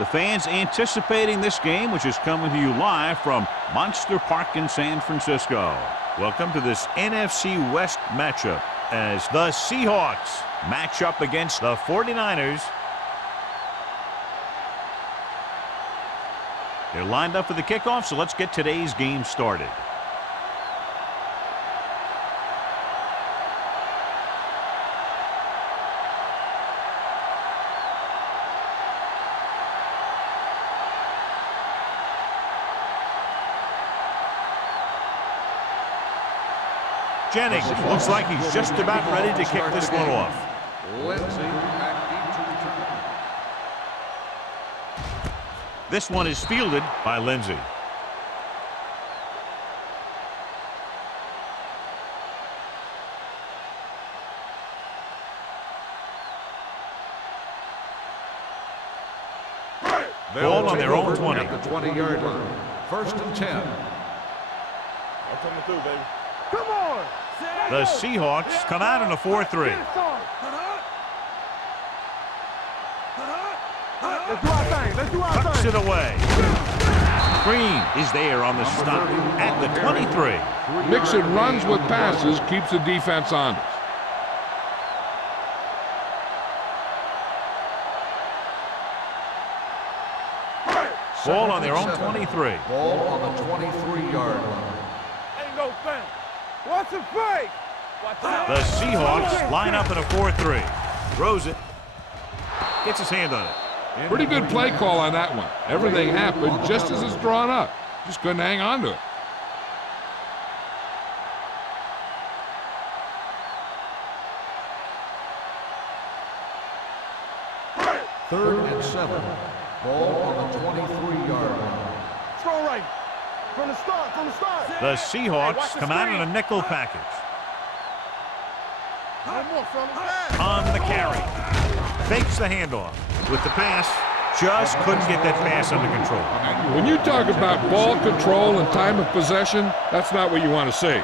The fans anticipating this game, which is coming to you live from Monster Park in San Francisco. Welcome to this NFC West matchup as the Seahawks match up against the 49ers. They're lined up for the kickoff, so let's get today's game started. Jennings looks like he's just about ready to kick this one off. This one is fielded by Lindsey. Ball on their own 20. At the 20-yard line. 1st and 10. I'm coming through, baby. Come on! The Seahawks come out in a 4-3. Let's do our thing. Let's do our Tucks thing. it away. Green is there on the stop at the 23. Mixing runs with passes keeps the defense honest. Ball on their own 23. Ball on the 23-yard line. Ain't no thing. What's a fake? The Seahawks line up in a 4-3. Throws it. Gets his hand on it. Pretty good play call on that one. Everything happened just as it's drawn up. Just couldn't hang on to it. Third and 7. Ball on the 23-yard line. Throw right. From the start. The Seahawks come out in a nickel package. No more, fella. On the carry. Fakes the handoff. With the pass, just couldn't get that pass under control. When you talk about ball control and time of possession, that's not what you want to see.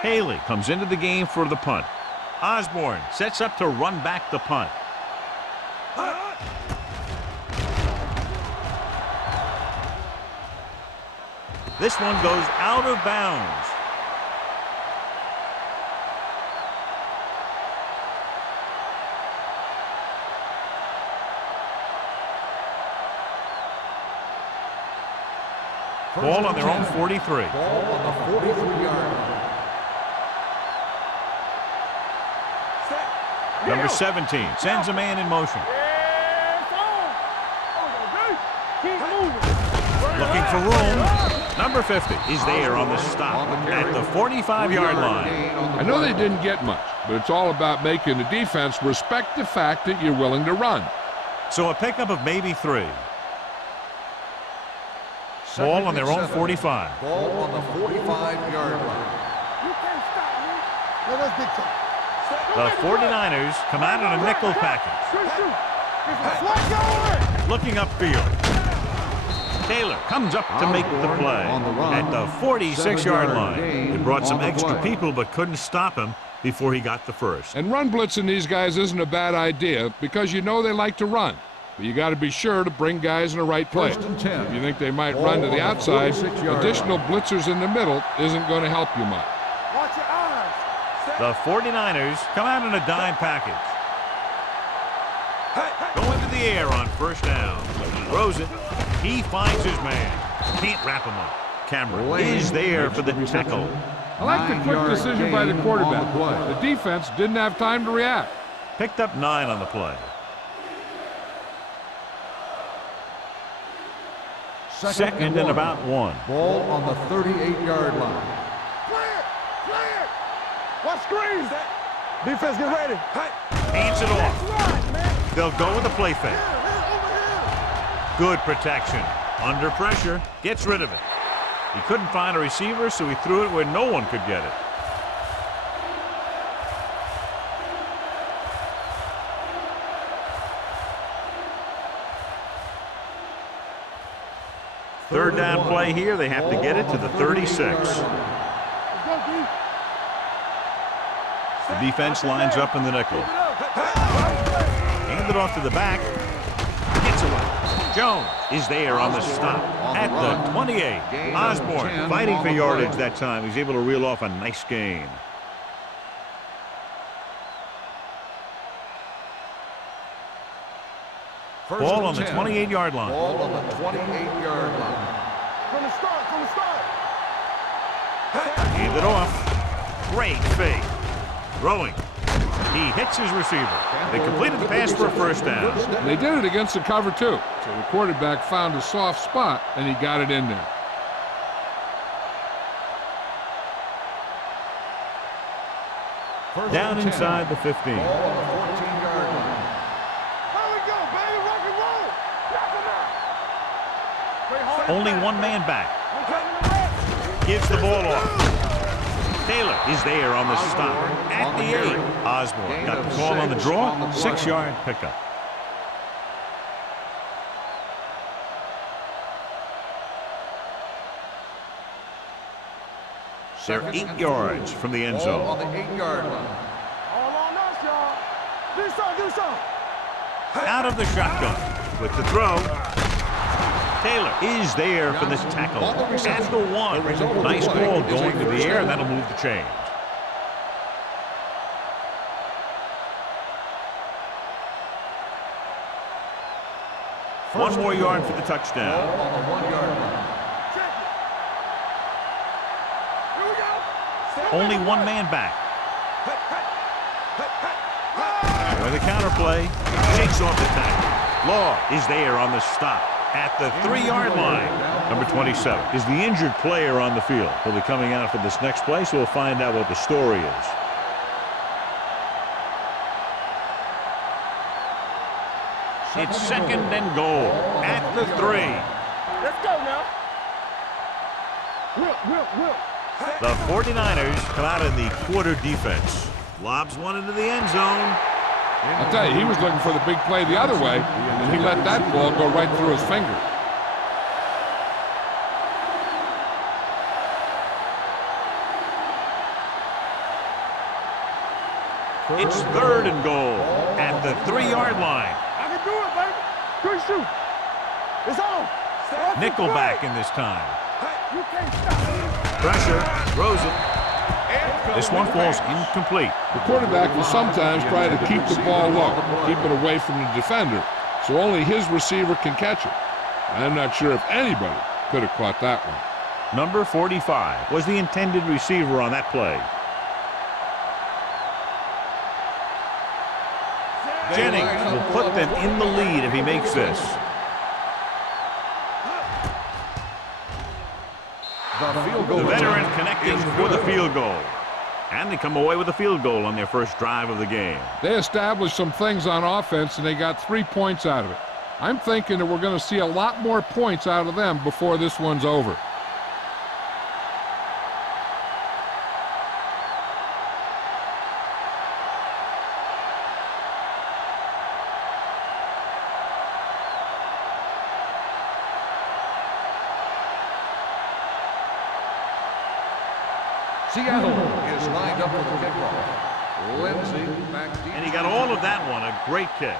Haley comes into the game for the punt. Osborne sets up to run back the punt. This one goes out of bounds. Ball on their own 43. Ball on the 43-yard line. Number 17 sends a man in motion. Looking for room. Number 50 is there on the stop at the 45-yard line. I know they didn't get much, but it's all about making the defense respect the fact that you're willing to run. So a pickup of maybe 3. Ball on their own 45. Ball on the 45-yard line. You can't stop me. Let us dictate. The 49ers come out in a nickel package. Looking upfield. Taylor comes up to make the play at the 46-yard line. It brought some extra people but couldn't stop him before he got the first. And run blitzing these guys isn't a bad idea because you know they like to run. But you got to be sure to bring guys in the right place. 1st and 10. If you think they might run to the outside, additional blitzers in the middle isn't going to help you much. Watch your eyes. The 49ers come out in a dime package. Going to the air on first down. Throws it. He finds his man. Can't wrap him up. Cameron is there for the tackle. I like the quick decision by the quarterback. The defense didn't have time to react. Picked up 9 on the play. Second and about 1. Ball on the 38-yard line. Clear. What screens? Defense, get ready. Hands it off. They'll go with a play fake. Good protection. Under pressure. Gets rid of it. He couldn't find a receiver, so he threw it where no one could get it. Third down play here. They have to get it to the 36. The defense lines up in the nickel. Hand it off to the back. Gets away. Jones is there on the stop at the 28. Osborne fighting for yardage that time. He's able to reel off a nice gain. Ball on the 28-yard line. Ball on the 28-yard line. From the start. Hand it off. Great fake. Throwing. He hits his receiver. They completed the pass for a first down. They did it against the cover, too. So the quarterback found a soft spot, and he got it in there. Down inside the 15. Ball on the 14-yard line. Here we go, baby. Rock and roll. Knock him out. Only one man back. Gives the ball off. Taylor is there on the stop at the 8. Osborne got the call on the draw. 6-yard pickup. They're 8 yards from the end Ball on zone. the 8-yard line. All on us, y'all. Do something. Out of the shotgun with the throw. Taylor is there for this tackle at the 1. Nice ball going to the air, and that'll move the chains. One more yard for the touchdown. Ball on the 1-yard line. Here we go. Only one man back. With a counter play, shakes off the tackle. Law is there on the stop at the 3-yard line. Number 27 is the injured player on the field. He'll be coming out for this next play, so we'll find out what the story is. It's 2nd and goal at the 3. Let's go now. Will. The 49ers come out in the quarter defense. Lobs one into the end zone. I'll tell you, he was looking for the big play the other way, and he let that ball go right through his finger. It's 3rd and goal at the 3-yard line. I can do it, baby. Good shoot. It's on. Nickelback in this time. You can't stop it. Pressure, throws it. This one falls incomplete. The quarterback will sometimes try to keep the ball low, keep it away from the defender, so only his receiver can catch it. I'm not sure if anybody could have caught that one. Number 45 was the intended receiver on that play. Jennings will put them in the lead if he makes this. The veteran connecting for the field goal. And they come away with a field goal on their first drive of the game. They established some things on offense, and they got 3 points out of it. I'm thinking that we're going to see a lot more points out of them before this one's over. Seattle is lined up for the kickoff. Lindsey back deep. And he got all of that one, a great kick.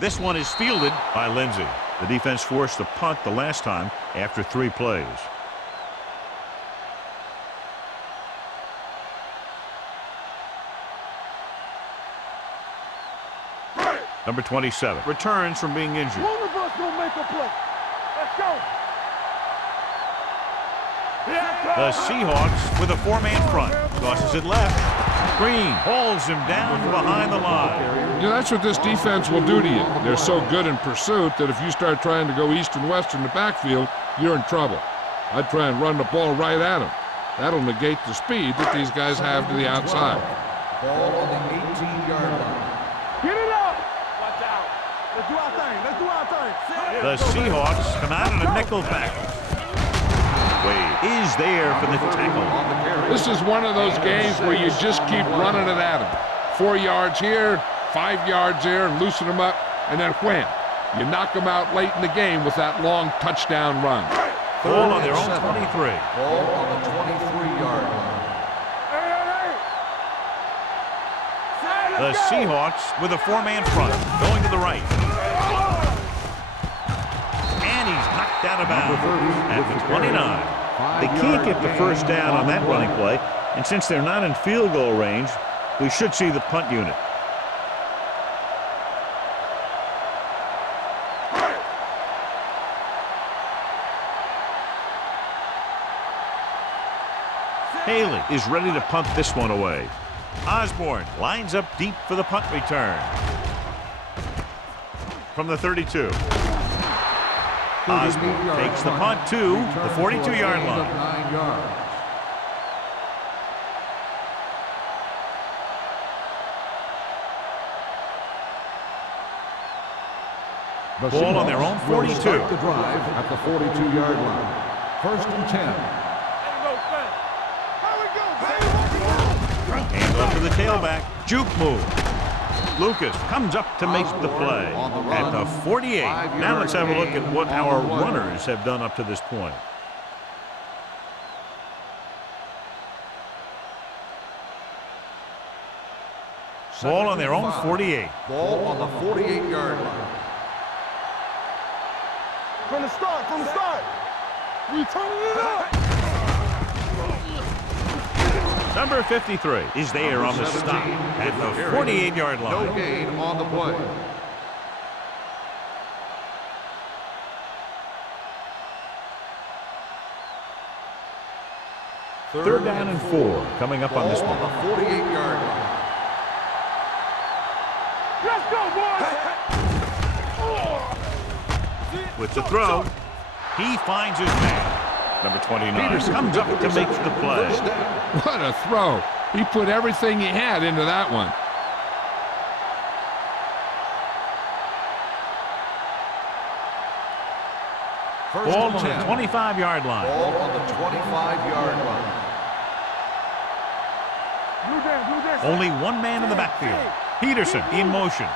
This one is fielded by Lindsey. The defense forced a punt the last time after 3 plays. Number 27 returns from being injured. One of us gonna make a play. Let's go. The Seahawks with a 4-man front. Tosses it left. Green hauls him down behind the line. You know, that's what this defense will do to you. They're so good in pursuit that if you start trying to go east and west in the backfield, you're in trouble. I'd try and run the ball right at them. That'll negate the speed that these guys have to the outside. Ball on the 18-yard line. Get it up. Watch out. Let's do our thing. The Seahawks come out in a nickel package. Wade is there for the tackle. This is one of those games where you just keep running it at them. 4 yards here, 5 yards there, and loosen them up, and then wham, You knock them out late in the game with that long touchdown run. Ball on their own 23. Ball on the 23-yard line. The Seahawks with a four-man front, going to the right. And he's knocked out of bounds at the 29. They can't get the first down on that running play, and since they're not in field goal range, we should see the punt unit. Haley is ready to punt this one away. Osborne lines up deep for the punt return. From the 32. Osborne takes the punt to the 42-yard line. 9 yards. Ball on their own 42. Start the drive at the 42-yard line. 1st and 10. Hand off to the tailback. Juke move. Lucas comes up to make the play at the 48. Now let's have a look at what our runners have done up to this point. Ball on their own 48. Ball on the 48-yard line. From the start. We turning it up. Number 53 is there on the stop at the 48-yard line. No gain on the play. Third down and 4 coming up on this one. Ball on the 48-yard line. Let's go, boys. With the throw, he finds his man. Number 29 comes up to make the play. What a throw. He put everything he had into that one. Ball on the 25-yard line. Ball on the 25-yard line. Only one man in the backfield. Peterson in motion.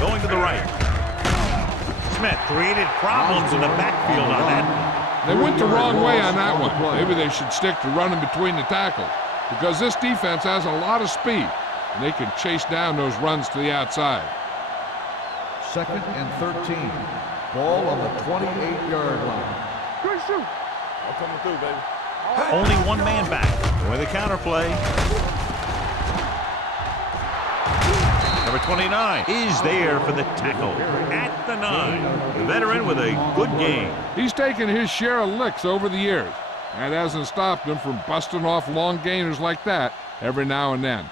Going to the right. Smith created problems in the backfield on that. They went the wrong way on that one. Maybe they should stick to running between the tackles, because this defense has a lot of speed, and they can chase down those runs to the outside. 2nd and 13. Ball on the 28-yard line. Good shoot. I'm coming through, baby. Only one man back. With a counter play. Number 29 is there for the tackle at the 9. The veteran with a good game. He's taken his share of licks over the years. That hasn't stopped him from busting off long gainers like that every now and then.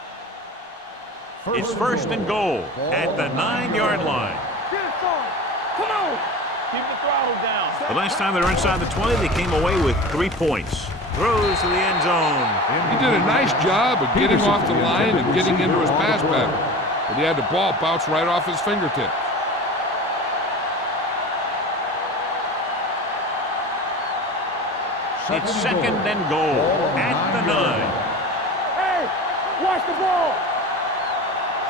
It's 1st and goal at the 9-yard line. Get it, son. Come on. Keep the throttle down. The last time they were inside the 20, they came away with 3 points. Throws to the end zone. He did a nice job of getting off the line and getting into his pass pattern, but he had the ball bounce right off his fingertips. It's 2nd and goal at the 9. Hey, watch the ball.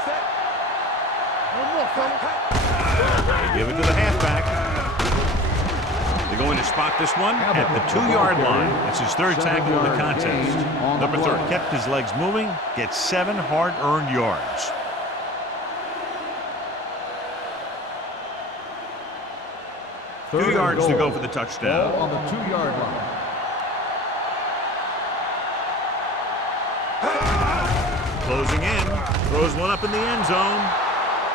Set. One more, fella. They give it to the halfback. They're going to spot this one at the 2-yard line. It's his 3rd tackle in the contest. Number 3 kept his legs moving, gets 7 hard-earned yards. Third 2 yards to goal. go for the touchdown. Ball on the 2-yard line. Closing in, throws one up in the end zone.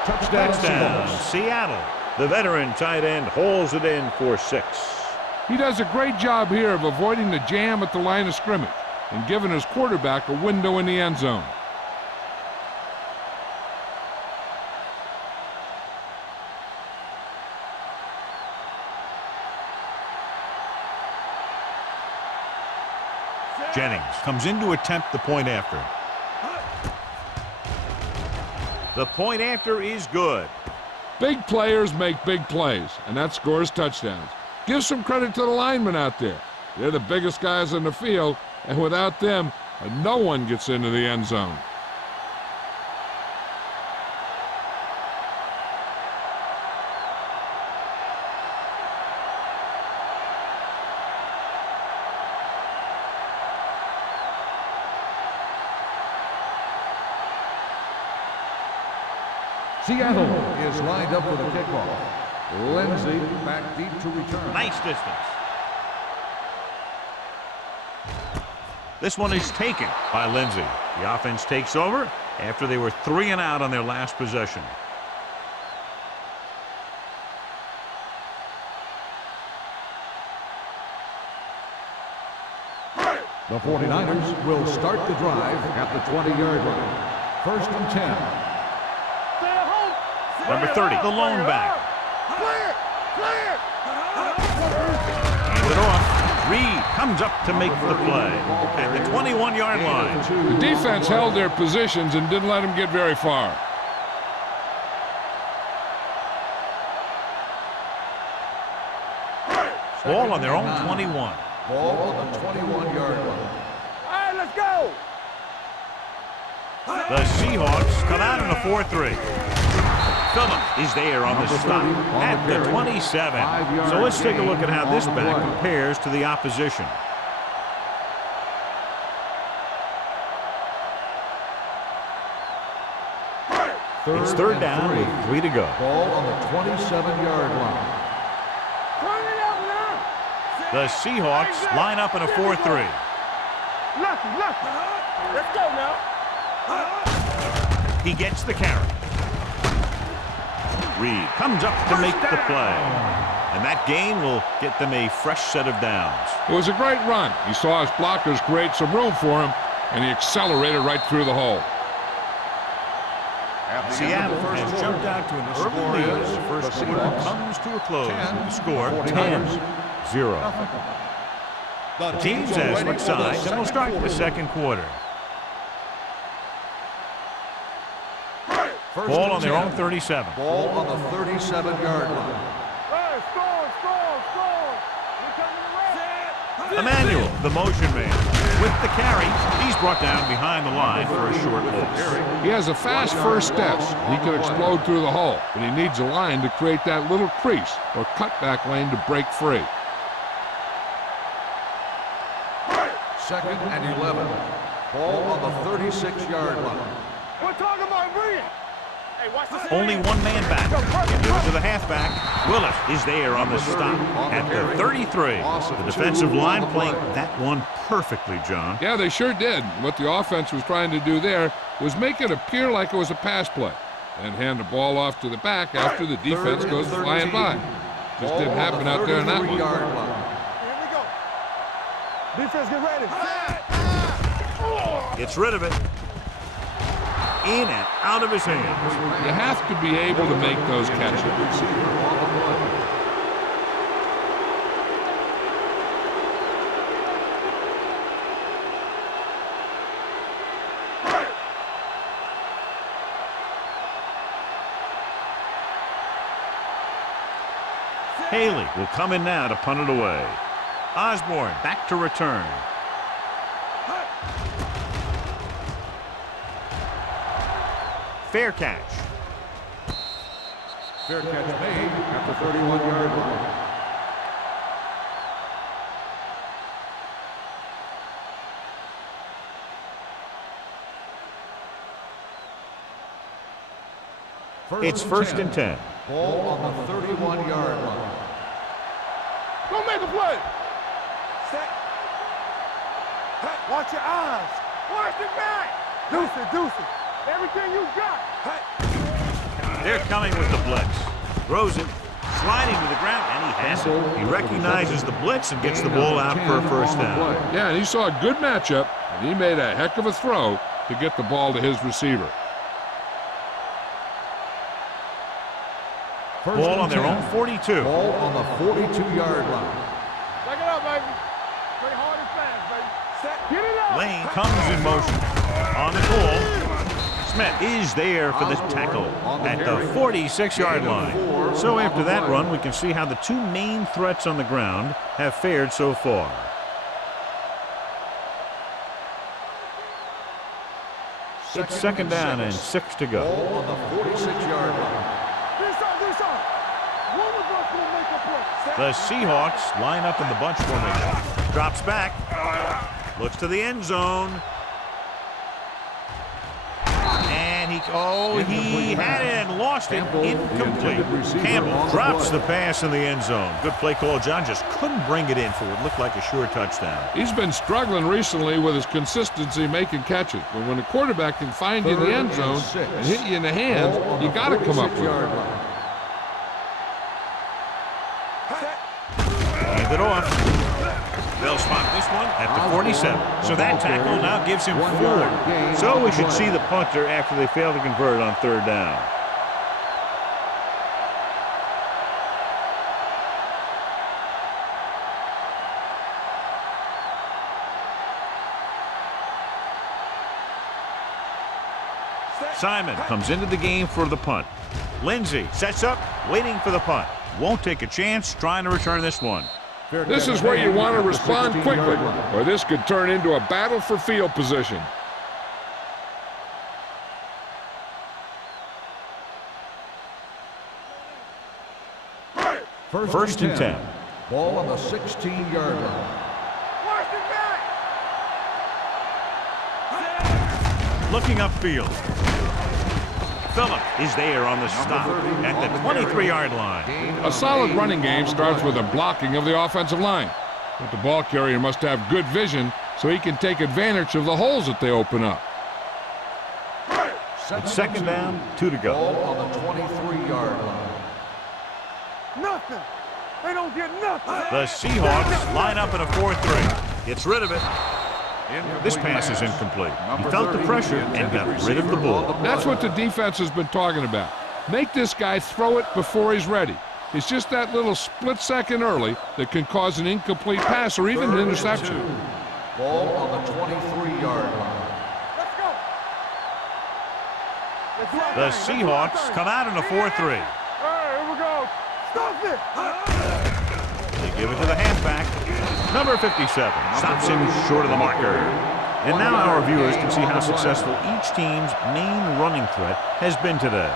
Touchdown, Seattle. The veteran tight end hauls it in for 6. He does a great job here of avoiding the jam at the line of scrimmage and giving his quarterback a window in the end zone. Jennings comes in to attempt the point after. The point after is good. Big players make big plays, and that scores touchdowns. Give some credit to the linemen out there. They're the biggest guys in the field, and without them, no one gets into the end zone. Seattle is lined up for the kickoff. Lindsay back deep to return. Nice distance. This one is taken by Lindsay. The offense takes over after they were 3 and out on their last possession. The 49ers will start the drive at the 20-yard line. 1st and 10. Number 30, the lone back. Hand it off. Reed comes up to make the play at the 21-yard line. The defense held their positions and didn't let them get very far. Ball on their own 21. Ball on the 21-yard line. All right, let's go. The Seahawks come out in a 4-3. Phillip is there on the stop at the 27. So let's take a look at how this back compares to the opposition. It's 3rd down with 3 to go. Ball on the 27-yard line. The Seahawks line up in a 4-3. Let's go now. He gets the carry. Reed comes up to make the play. And that gain will get them a fresh set of downs. It was a great run. He saw his blockers create some room for him, and he accelerated right through the hole. Seattle has jumped out to an early lead as the first quarter comes to a close. The score 10-0. The teams have switched sides and will start the second quarter. Ball on their own 37. Ball on the 37-yard line. Emmanuel, the motion man, with the carry. He's brought down behind the line for a short loss. He has a fast first steps. He can explode through the hole, but he needs a line to create that little crease or cutback lane to break free. 2nd and 11. Ball on the 36-yard line. We're talking about bringing. Hey, watch this. Only one man back. They give it to the halfback. Willis is there on the stop at the 33. The defensive line playing that one perfectly, John. Yeah, they sure did. What the offense was trying to do there was make it appear like it was a pass play and hand the ball off to the back after the defense goes flying by. Just didn't happen out there in that one. Here we go. Defense, get ready. Gets rid of it. In and out of his hands. You have to be able to make those catches. Haley will come in now to punt it away. Osborne back to return. Fair catch. Fair catch made at the 31-yard line. It's 1st and 10. Ball on the 31-yard line. Go make a play. Set. Watch your eyes. Watch the back. Deuce it. Everything you got. They're coming with the blitz. Throws it, sliding to the ground, and he has it. He recognizes the blitz and gets the ball out for a first down. Yeah, and he saw a good matchup, and he made a heck of a throw to get the ball to his receiver. Ball on their own 42. Ball on the 42-yard line. Take it up, baby. Play hard and fast, baby. Set. Get it up. Lane comes in motion. On the call, Smith is there for the tackle at the 46-yard line. So after that run, we can see how the two main threats on the ground have fared so far. It's 2nd down and 6 to go. Ball on the 46-yard line. The Seahawks line up in the bunch formation. Drops back. Looks to the end zone. And he technique. Oh, he had it and lost it. Campbell, the Incomplete. intended receiver, Campbell on the drops play. the pass in the end zone. Good play call. John just couldn't bring it in for what looked like a sure touchdown. He's been struggling recently with his consistency making catches. But when a quarterback can find you in the end zone and hit you in the hands, you got to come up with it. Hand it off. They'll spot this one at the 47. So that tackle now gives him 4. So we should see the punter after they fail to convert on 3rd down. Simon comes into the game for the punt. Lindsey sets up, waiting for the punt. Won't take a chance, trying to return this one. This is where you want to respond quickly, or this could turn into a battle for field position. First and 10. 10. Ball on the 16-yard line. Looking upfield. Phillip is there on the stop at the 23-yard line. A solid running game starts with a blocking of the offensive line. But the ball carrier must have good vision so he can take advantage of the holes that they open up. It's 2nd down, 2 to go. Ball on the 23-yard line. Nothing. They don't get nothing. The Seahawks line up in a 4-3. Gets rid of it. This pass is incomplete. He felt the pressure and got rid of the ball. That's what the defense has been talking about. Make this guy throw it before he's ready. It's just that little split second early that can cause an incomplete pass or even an interception. Ball on the 23-yard line. Let's go. The Seahawks come out in a 4-3. All right, here we go. Stop it. They give it to the halfback. Number 57 stops him short of the marker. And now our viewers can see how successful each team's main running threat has been today.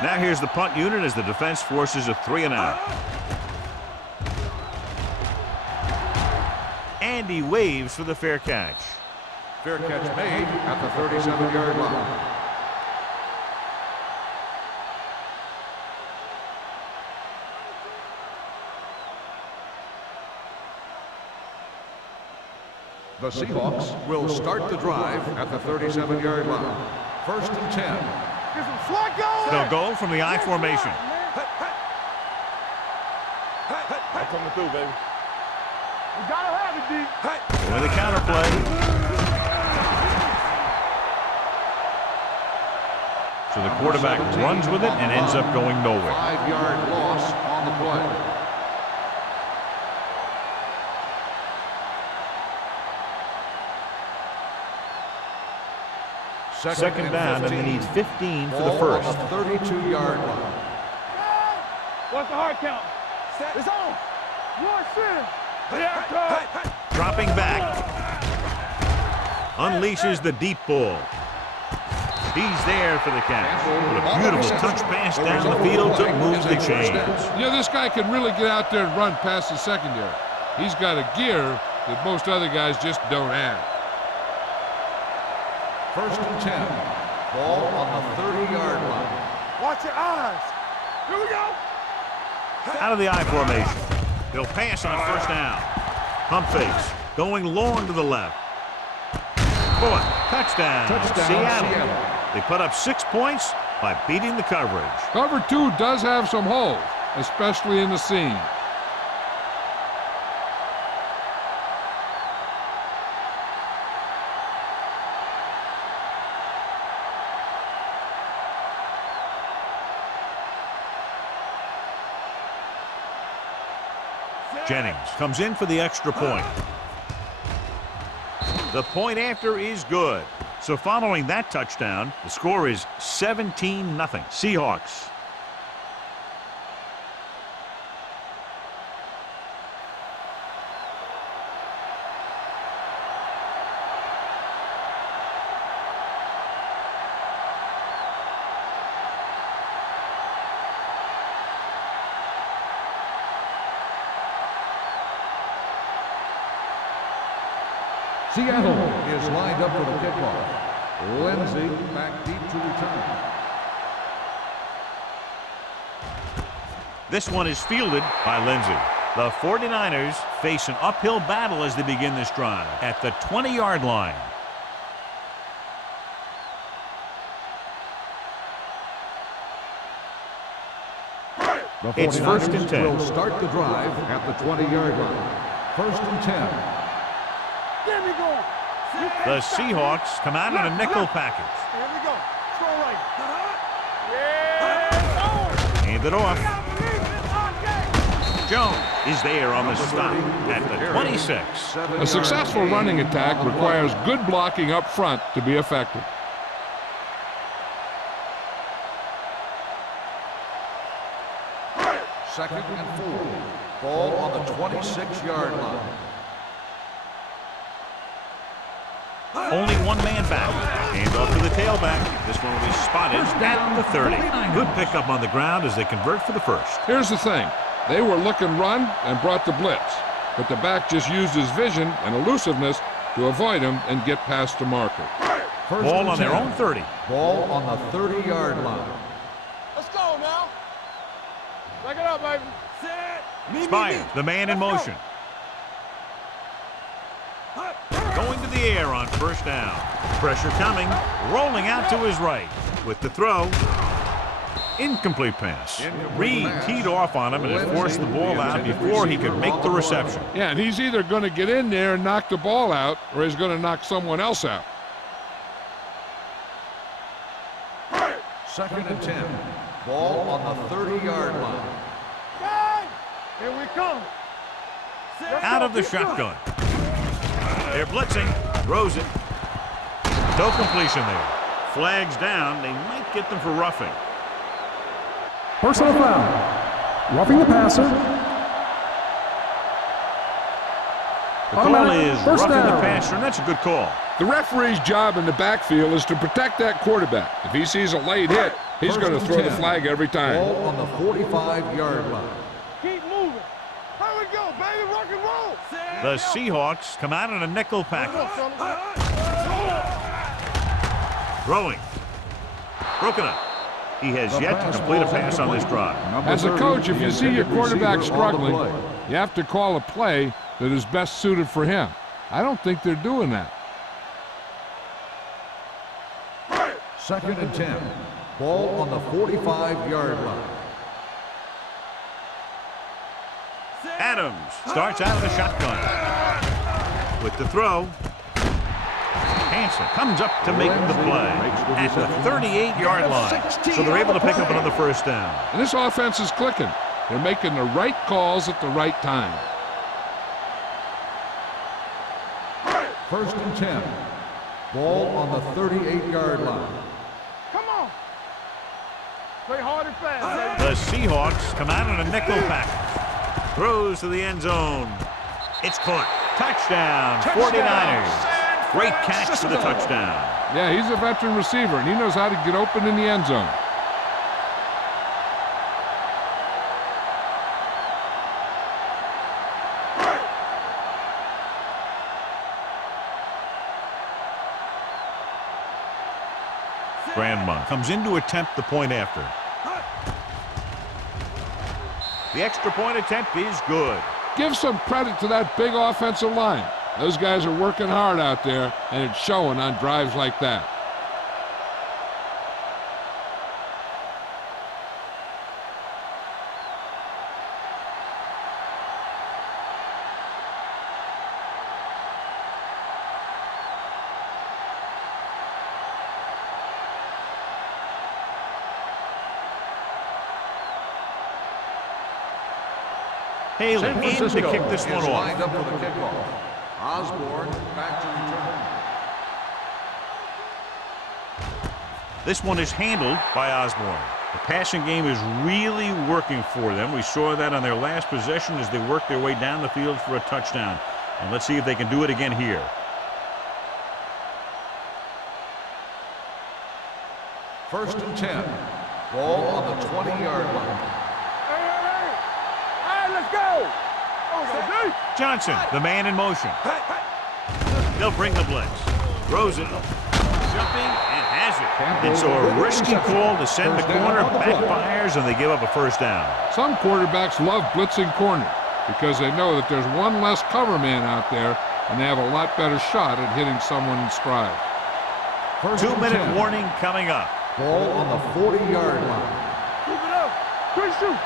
Now here's the punt unit as the defense forces a 3-and-out. And he waves for the fair catch. Fair catch made at the 37-yard line. The Seahawks will start the drive at the 37-yard line. 1st and 10. Get some slot going. They'll go from the I formation. I'm coming through, baby. We gotta have it, D. With a counterplay. So the quarterback runs with it and ends up going nowhere. 5-yard loss on the play. Second down, and they need 15 for the first. 32-yard line. What's the hard count? It's on. One center. Yeah, coach. Dropping back. Unleashes the deep ball. He's there for the catch. What a beautiful touch pass down the field to move the chains. You know, this guy can really get out there and run past the secondary. He's got a gear that most other guys just don't have. 1st and 10. Ball on the 30-yard line. Watch your eyes. Here we go. Out of the I formation. They'll pass on 1st down. Pump fakes. Going long to the left. Boy, touchdown. Seattle. They put up 6 points by beating the coverage. Cover 2 does have some holes, especially in the seam. Jennings comes in for the extra point. The point after is good. So following that touchdown, the score is 17-0 Seahawks. Seattle is lined up for the kickoff. Lindsay back deep to return. This one is fielded by Lindsay. The 49ers face an uphill battle as they begin this drive at the 20-yard line. It's 1st and 10. Will start the drive at the 20-yard line. 1st and 10. There we go. The Seahawks come out in a nickel package. Here we go. Throw right. Yeah. Hand it off. Jones is there on the stop at the 26. A successful running attack requires good blocking up front to be effective. Second and 4. Ball on the 26-yard line. Only one man back. Hand off to the tailback. This one will be spotted at the 30. Good pickup on the ground as they convert for the first. Here's the thing. They were looking run and brought the blitz, but the back just used his vision and elusiveness to avoid him and get past the marker. Ball on their own 30. Ball on the 30-yard line. Let's go now. Back it up, baby. Set. Spire, the man in motion. Going to the air on first down. Pressure coming, rolling out to his right. With the throw, incomplete pass. Reed teed off on him and has forced the ball out before he could make the reception. Yeah, and he's either going to get in there and knock the ball out, or he's going to knock someone else out. Second and 10. Ball on the 30-yard line. Here we come. Out of the shotgun. They're blitzing. Throws it. No completion there. Flags down. They might get them for roughing. Personal foul. Roughing the passer. The call is roughing the passer, and that's a good call. The referee's job in the backfield is to protect that quarterback. If he sees a late hit, he's going to throw the flag every time. Ball on the 45-yard line. Keep moving. Here we go, baby. Rock and roll. The Seahawks come out in a nickel package. Throwing. Broken up. He has yet to complete a pass on this drive. As a coach, if you see your quarterback struggling, you have to call a play that is best suited for him. I don't think they're doing that. Second and 10. Ball on the 45-yard line. Adams starts out of the shotgun. With the throw. Hansen comes up to make the play at the 38-yard line. So they're able to pick up another first down. And this offense is clicking. They're making the right calls at the right time. First and 10. Ball on the 38-yard line. Come on. Play hard and fast, baby. The Seahawks come out in a nickel package. Throws to the end zone. It's caught. Touchdown, 49ers. Great catch for the touchdown. Yeah, he's a veteran receiver, and he knows how to get open in the end zone. Grandma comes in to attempt the point after. The extra point attempt is good. Give some credit to that big offensive line. Those guys are working hard out there, and it's showing on drives like that. Haley in to kick this one Lined off. up for the kickoff. Osborne back to return. This one is handled by Osborne. The passing game is really working for them. We saw that on their last possession as they worked their way down the field for a touchdown. And let's see if they can do it again here. First and 10. Ball on the 20-yard line. Let's go! Johnson, the man in motion. They'll bring the blitz. Throws it. Jumping and has it. And so a risky call to send the corner backfires and they give up a first down. Some quarterbacks love blitzing corners because they know that there's one less cover man out there and they have a lot better shot at hitting someone in stride. 2-minute warning coming up. Ball on the 40-yard line. Keep it up. Quick shoot.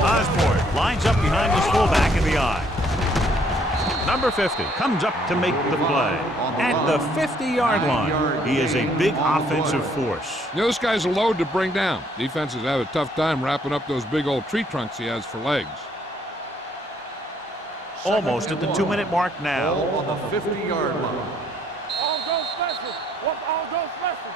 Osborne lines up behind his fullback in the eye. Number 50 comes up to make the play. At the 50-yard line, he is a big offensive force. You know, this guy's a load to bring down. Defenses have a tough time wrapping up those big old tree trunks he has for legs. Almost at the 2-minute mark now. Ball on the 50-yard line. On go special. What's on go special?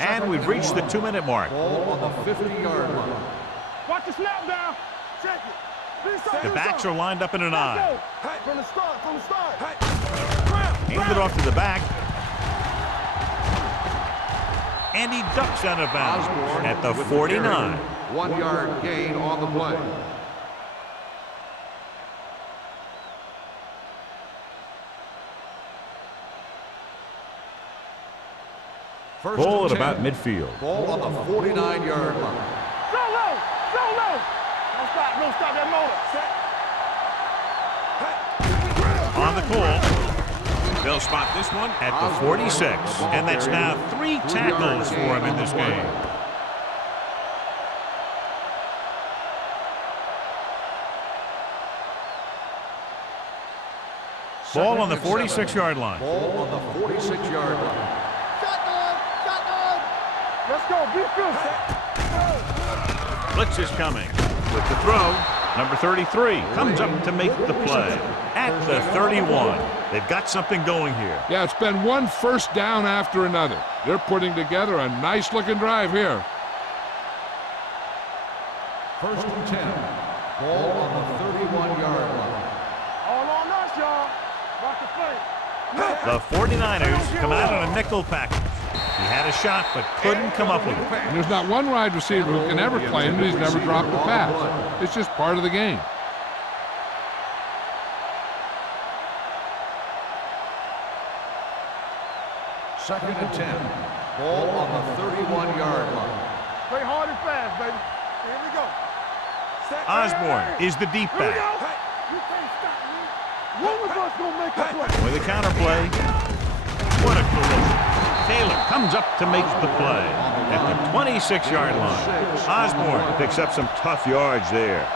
And we've reached the 2-minute mark. Ball on the 50-yard line. Watch the snap down. Check it. The backs are lined up in an eye. From the start. Hand it off to the back. And he ducks out of bounds Osborne at the with 49. 1-yard gain on the play. First Ball and at 10. about midfield. Ball on the 49-yard line. Go low. Don't stop that motor. On the call. They'll spot this one at the 46. And that's now 3 tackles for him in this game. Ball on the 46-yard line. Ball on the 46-yard line. Shotgun. Let's go. Be good. Blitz is coming. With the throw, number 33 comes up to make the play at the 31. They've got something going here. Yeah, it's been one first down after another. They're putting together a nice-looking drive here. First and 10. Ball on the 31-yard line. All on us, y'all. Watch the play. The 49ers come out on a nickel package. He had a shot, but couldn't come up with it. And there's not one wide receiver who can ever claim that he's never dropped a pass. It's just part of the game. Second and 10. Ball on the 31-yard line. Play hard and fast, baby. Here we go. Osborne is the deep Here we back. go. You can't stop me. One of us gonna make a play. With a counterplay. What a collision. Taylor comes up to make the play at the 26-yard line. Osborne picks up some tough yards there.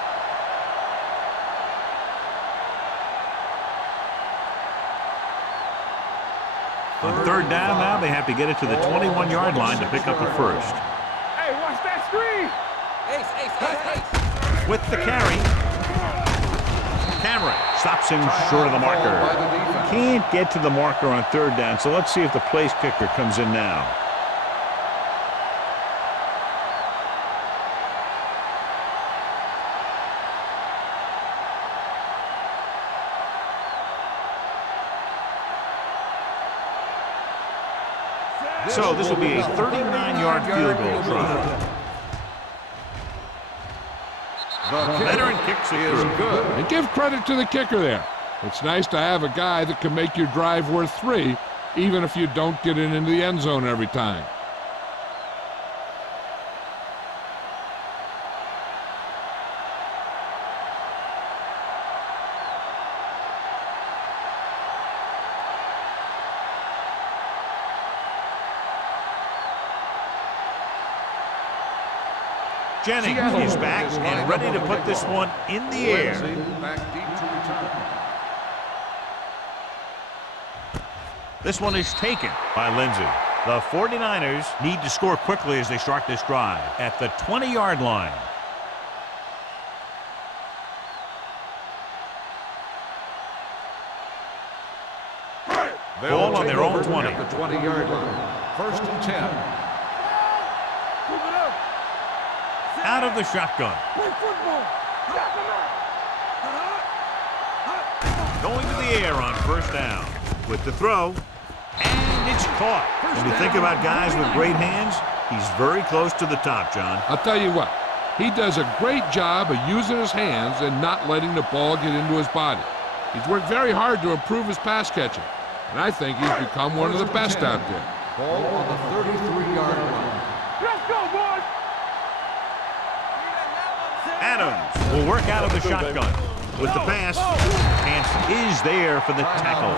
On third down now, they have to get it to the 21-yard line to pick up the first. Hey, watch that screen. With the carry, Cameron stops him short of the marker. Can't get to the marker on third down, so let's see if the place kicker comes in now. So this will be a 39-yard field goal try. The Veteran kicks it is through. good. And give credit to the kicker there. It's nice to have a guy that can make your drive worth 3, even if you don't get it into the end zone every time. Jennings is back and ready to put this one in the air. Back deep to return. This one is taken by Lindsey. The 49ers need to score quickly as they start this drive at the 20-yard line. Ball on their own 20. At the 20-yard line. First and 10. Keep it up. Out of the shotgun. Play football. Knock him out. Going to the air on first down. With the throw. And It's caught. When you think about guys with great hands, he's very close to the top, John. I'll tell you what, he does a great job of using his hands and not letting the ball get into his body. He's worked very hard to improve his pass catching, and I think he's become one of the best out there. Ball on the 33-yard line. Let's go, boys! Adams will work out of the shotgun. With the pass, Chance is there for the tackle.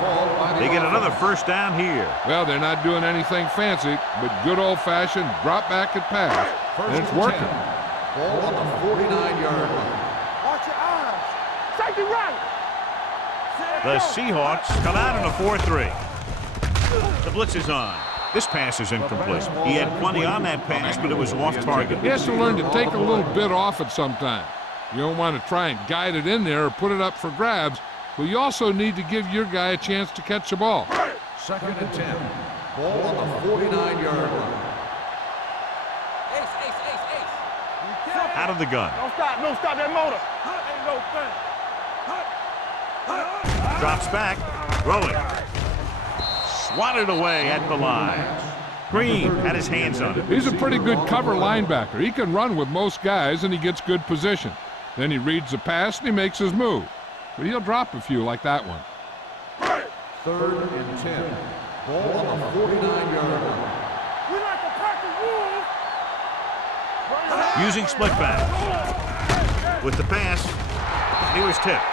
They get another first down here. Well, they're not doing anything fancy, but good old-fashioned drop back and pass, and it's working. Ball on the 49-yard line. Watch your eyes. Safety right. The Seahawks come out in a 4-3. The blitz is on. This pass is incomplete. He had plenty on that pass, but it was off target. He has to learn to take a little bit off it sometime. You don't want to try and guide it in there or put it up for grabs, but you also need to give your guy a chance to catch the ball. 2nd and 10. Ball on the 49-yard line. Out of the gun. Don't stop that motor. Ain't no thing. Drops back. Rolling. Swatted away at the line. Green had his hands on it. He's a pretty good cover linebacker. He can run with most guys, and he gets good position. Then he reads the pass, and he makes his move. But he'll drop a few like that one. 3rd and 10. Ball on the 49-yard line. We like to pack the wolves. Using split back. With the pass, he was tipped.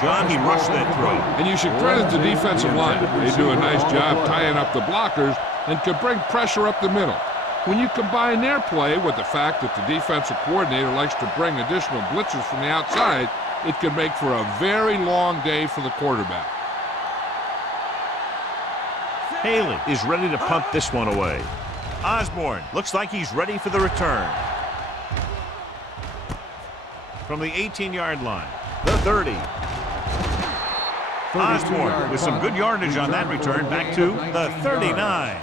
John, he rushed that throw. And you should credit the defensive line. They do a nice job tying up the blockers and can bring pressure up the middle. When you combine their play with the fact that the defensive coordinator likes to bring additional blitzers from the outside, it can make for a very long day for the quarterback. Haley is ready to punt this one away. Osborne looks like he's ready for the return. From the 18-yard line, the 30. Osborne with some good yardage on that return back to the 39.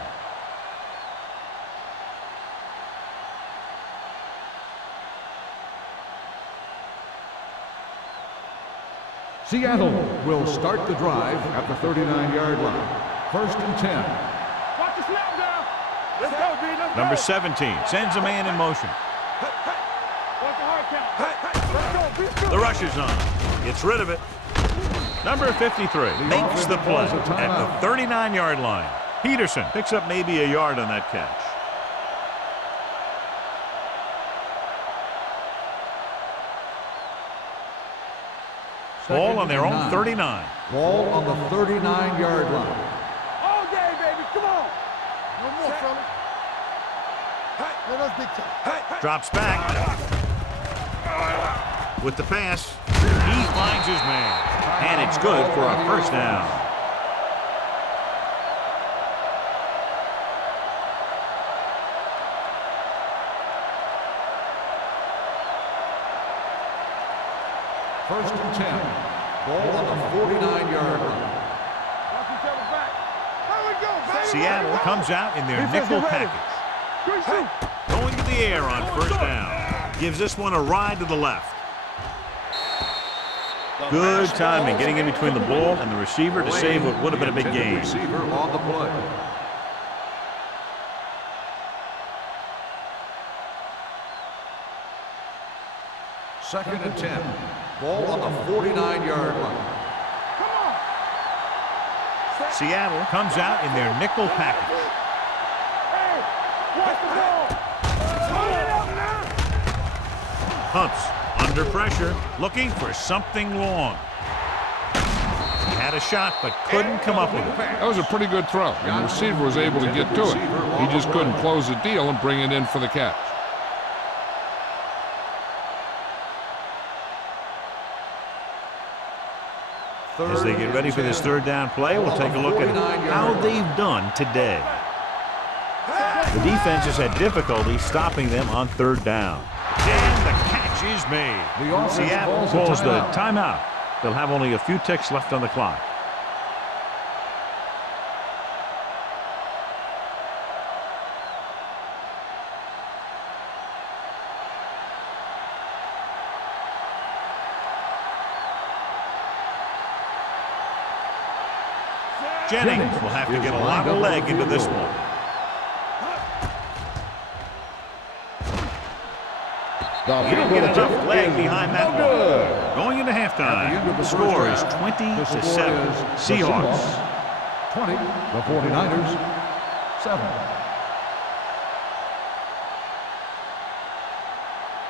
Seattle will start the drive at the 39-yard line. 1st and 10. Watch the snap down. Let's go, D. Let's go. Number 17 sends a man in motion. Watch the hard count. Let's go. Be good. The rush is on. Gets rid of it. Number 53 makes the play at the 39-yard line. Peterson picks up maybe a yard on that catch. Ball on their own 39. Ball on the 39-yard line. All day, baby. Come on. No more, fellas. Let us big time. Drops back. With the pass, he finds his man. And it's good for a first down. First and 10. Ball on the 49-yard line. Watch each other back. There we go, baby. Seattle comes out in their nickel package. Going to the air on first down. Gives this one a ride to the left. Good timing, getting in between the ball and the receiver to save what would have been a big gain. Receiver on the play. Second and 10. Ball on the 49-yard line. Come on. Seattle comes out in their nickel package. Hey, watch the ball. Hold it up now. Pumps under pressure, looking for something long. He had a shot, but couldn't come up with it. That was a pretty good throw, and the receiver was able to get to it. He just couldn't close the deal and bring it in for the catch. As they get ready for this third down play, we'll take a look at how they've done today. The defense has had difficulty stopping them on third down. And the catch is made. Seattle calls the timeout. They'll have only a few ticks left on the clock. Jennings will have to get a lot of leg into this one. He didn't get enough leg behind that one. Going into halftime, the score is 20-7. Seahawks. 20, the 49ers, 7.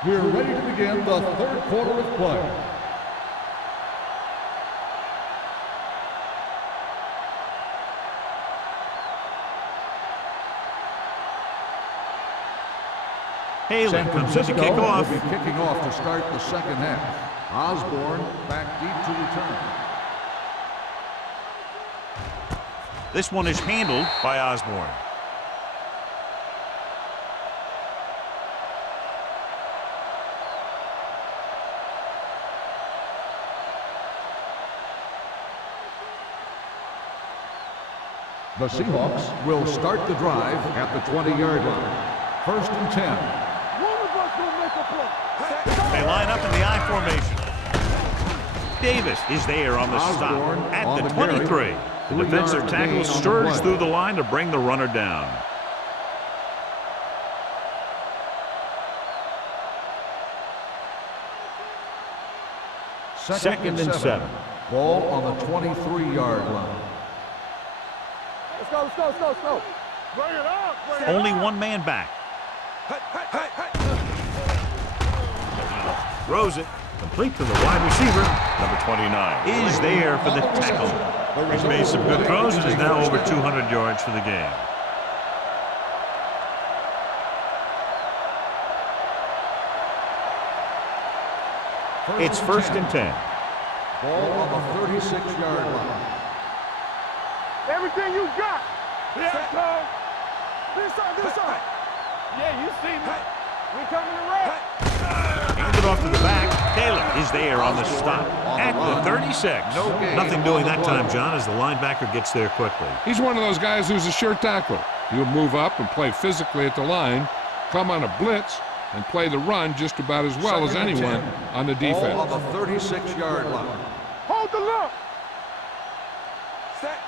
We're ready to begin the third quarter of play. Haley comes in to kick off. Will be kicking off to start the second half. Osborne back deep to return. This one is handled by Osborne. The Seahawks will start the drive at the 20-yard line. First and 10. One of us will make a play. They line up in the I formation. Davis is there on the stop at the 23. The defensive tackle surged through the line to bring the runner down. Second and 7. Ball on the 23-yard line. Let's go, let's go, let's go, let's go. Bring it up. Only one man back. Throws it. Complete to the wide receiver. Number 29 is there for the tackle. He's made some good throws and is now over 200 yards for the game. It's first and 10. Ball on the 36-yard line. Everything you got. Yeah, Tom. This side. Yeah, you see me. We coming to wrap. Hands it off to the back. Taylor is there on the stop at the 36. Nothing doing that time, John, as the linebacker gets there quickly. He's one of those guys who's a sure tackler. He'll move up and play physically at the line, come on a blitz, and play the run just about as well as anyone on the defense. Ball on the 36-yard line. Hold the look. Set.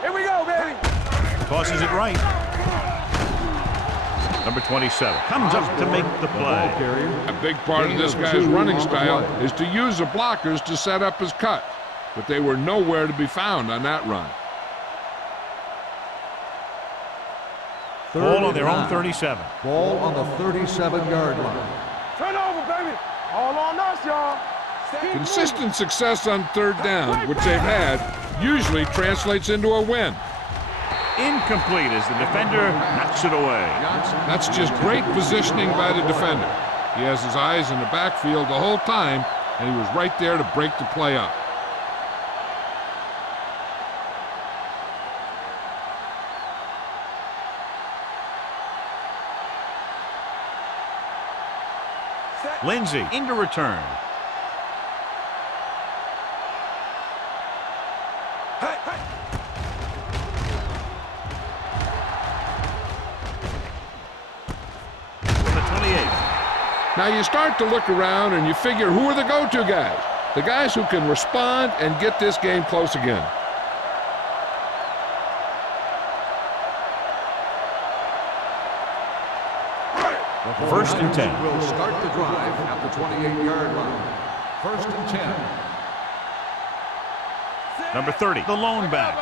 Here we go, baby. Tosses it right. Number 27 comes up to make the play. A big part of this guy's running style is to use the blockers to set up his cut, but they were nowhere to be found on that run. Ball on their own 37. Ball on the 37-yard line. Turn over, baby. All on us, y'all. Consistent success on third down, which they've had, usually translates into a win. Incomplete as the defender knocks it away. That's just great positioning by the defender. He has his eyes in the backfield the whole time, and he was right there to break the play up. Lindsey into return. Now you start to look around and you figure, who are the go-to guys? The guys who can respond and get this game close again. First and 10. Will start the drive at the 28-yard line. First and 10. Number 30, the lone back.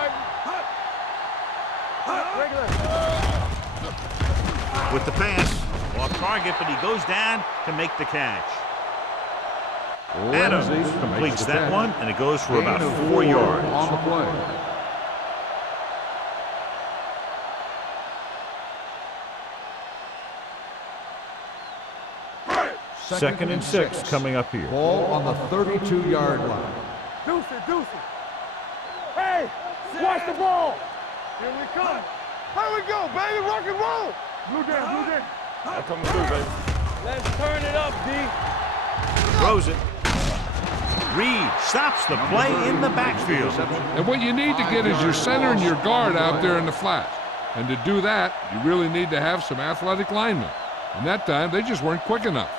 With the pass, off target, but he goes down to make the catch. Adams completes that one, and it goes for about 4 yards. On the play. Second and 6 coming up here. Ball on the 32-yard line. Deuce it. Hey, watch the ball. Here we come. Here we go, baby. Rock and roll. Blue down. I'm coming through, baby. Let's turn it up, D. Throws it. Reed stops the play in the backfield. And what you need to get is your center and your guard out there in the flat. And to do that, you really need to have some athletic linemen. And that time, they just weren't quick enough.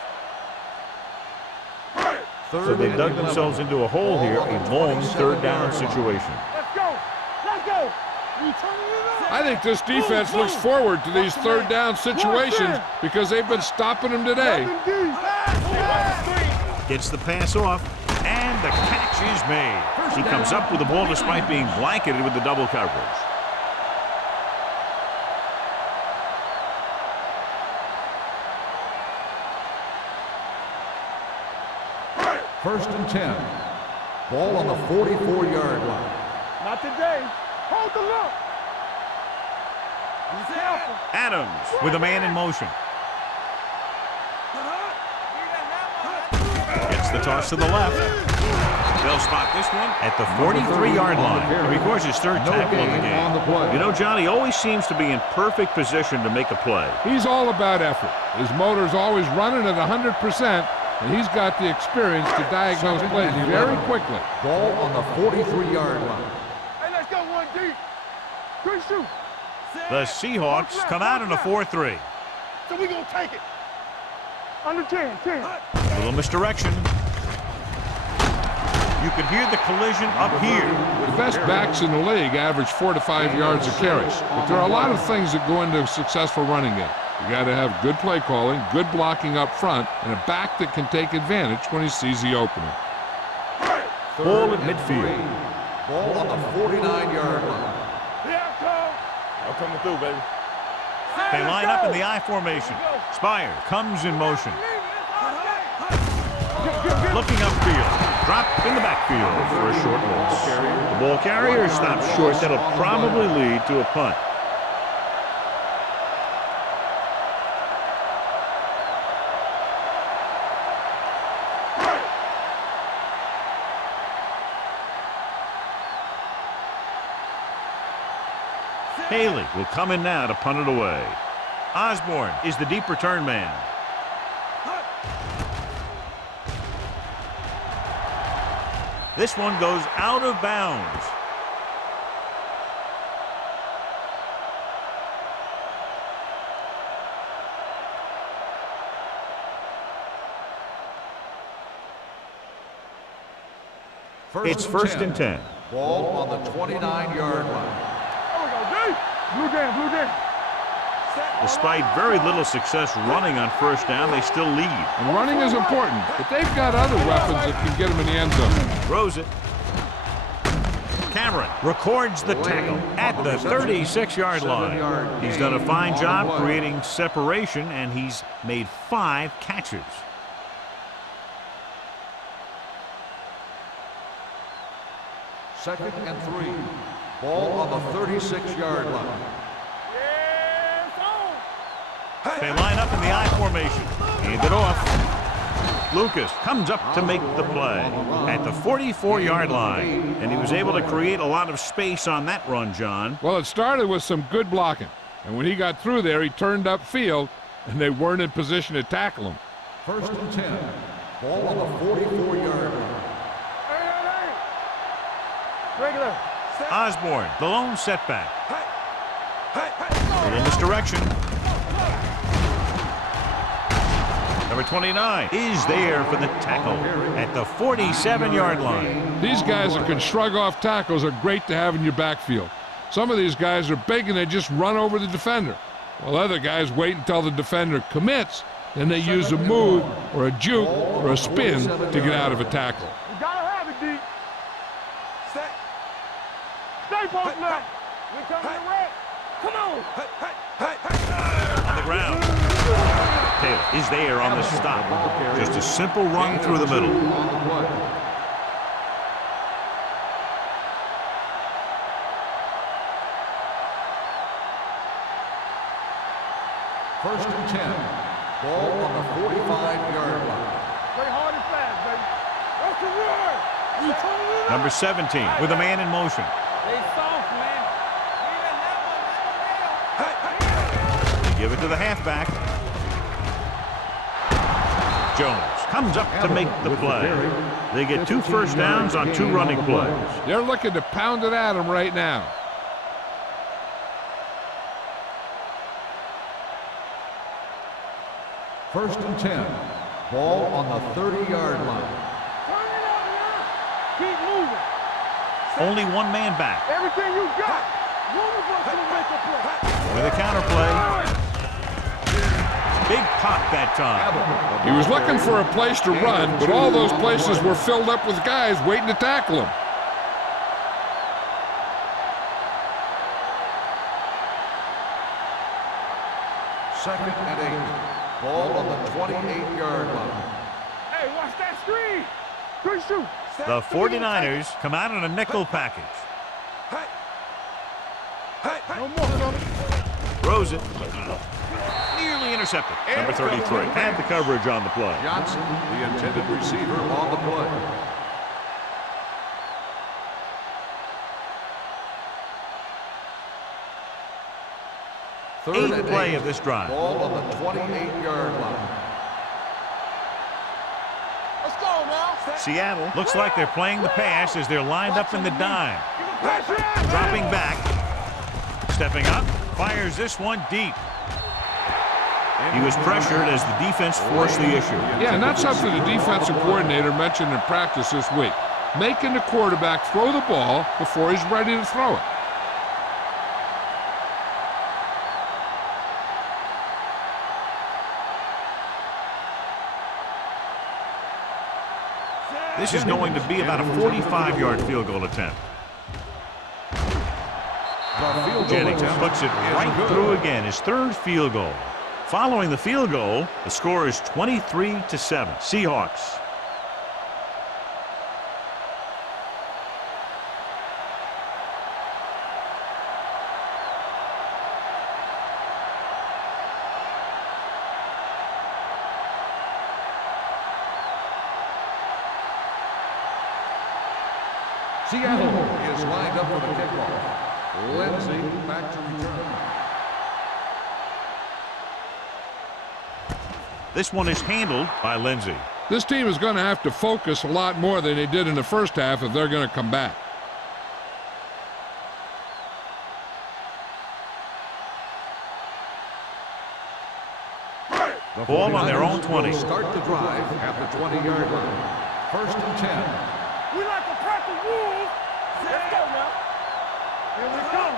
So they dug themselves into a hole here, a long third down situation. Let's go. I think this defense looks forward to these third down situations because they've been stopping them today. Gets the pass off, and the catch is made. He comes up with the ball despite being blanketed with the double coverage. First and 10. Ball on the 44-yard line. Not today. Hold the look. Be careful. Adams with a man in motion. Gets the toss to the left. They'll spot this one at the 43-yard line. And records his third tackle of the game. You know, John, he always seems to be in perfect position to make a play. He's all about effort. His motor's always running at 100%, and he's got the experience to diagnose plays very quickly. Ball on the 43-yard line. Hey, let's go one deep. Good shoot. The Seahawks come out in a 4-3. So we're going to take it. Under 10. Little misdirection. You can hear the collision up here. The best backs in the league average 4 to 5 yards a carry. But there are a lot of things that go into a successful running game. You got to have good play calling, good blocking up front, and a back that can take advantage when he sees the opening. Ball at midfield. Ball on the 49-yard line. I'm coming through, baby. They line up in the I formation. Spire comes in motion. Looking upfield. Drop in the backfield for a short loss. The ball carrier stops short. That'll probably lead to a punt. Haley will come in now to punt it away. Osborne is the deep return man. This one goes out of bounds. It's first and 10. Ball on the 29-yard line. Blue down. Despite very little success running on first down, they still lead. And running is important, but they've got other weapons that can get them in the end zone. Throws it. Cameron records the tackle at the 36-yard line. He's done a fine job creating separation, and he's made 5 catches. Second and 3. Ball on the 36-yard line. They line up in the I formation. Hand it off. Lucas comes up to make the play at the 44-yard line. And he was able to create a lot of space on that run, John. Well, it started with some good blocking. And when he got through there, he turned upfield, and they weren't in position to tackle him. First and 10. Ball on the 44-yard line. Regular. Osborne, the lone setback. Little misdirection. Number 29 is there for the tackle at the 47-yard line. These guys that can shrug off tackles are great to have in your backfield. Some of these guys are big and they just run over the defender. While other guys wait until the defender commits, then they use a move or a juke or a spin to get out of a tackle. You gotta have it, D. Stay post left. We come to the red. Come on. On the ground. Taylor is there on the stop. Just a simple run through the middle. First and 10. Ball on the 45-yard line. Play hard and fast, baby. That's the run. Number 17 with a man in motion. They soft, man. They give it to the halfback. Jones comes up to make the play. They get 2 first downs on 2 running plays. They're looking to pound it at him right now. First and 10. Ball on the 30-yard line. Turn it up, man. Keep moving. Only one man back. Everything you got. With a counter play. Big pop that time. He was looking for a place to run, but all those places were filled up with guys waiting to tackle him. Second and 8. Ball on the 28-yard line. Hey, watch that screen. Good shoot. The 49ers come out in a nickel package. No more, brother. Throws it. Nearly intercepted. Number 33 had the coverage on the play. Johnson, the intended receiver, on the play. Third and Play 8. of this drive. Ball on the 28-yard line. Let's go now. Seattle looks like they're playing the pass as they're lined up in the dime. Dropping back. Stepping up. Fires this one deep. He was pressured as the defense forced the issue. Yeah, and that's something the defensive coordinator mentioned in practice this week. Making the quarterback throw the ball before he's ready to throw it. This is going to be about a 45-yard field goal attempt. Jennings puts it right through again, his third field goal. Following the field goal, the score is 23-7. Seahawks. Seattle is lined up for the kickoff. Lindsey back to return. This one is handled by Lindsey. This team is going to have to focus a lot more than they did in the first half if they're going to come back. The Ball on their own 20. will start the drive at the 20-yard line. First and 10. We like to pack the wolves. Let's go now. Here we come.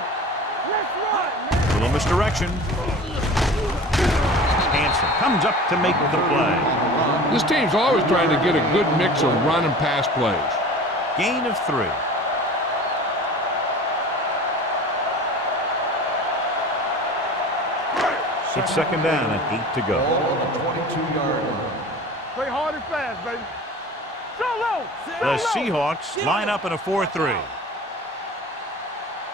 Let's run, man. Little misdirection. Hanson comes up to make the play. This team's always trying to get a good mix of run and pass plays. Gain of 3. It's second down and 8 to go. Ball on the 22-yard line. Play hard and fast, baby. Solo. The Seahawks line up in a 4-3.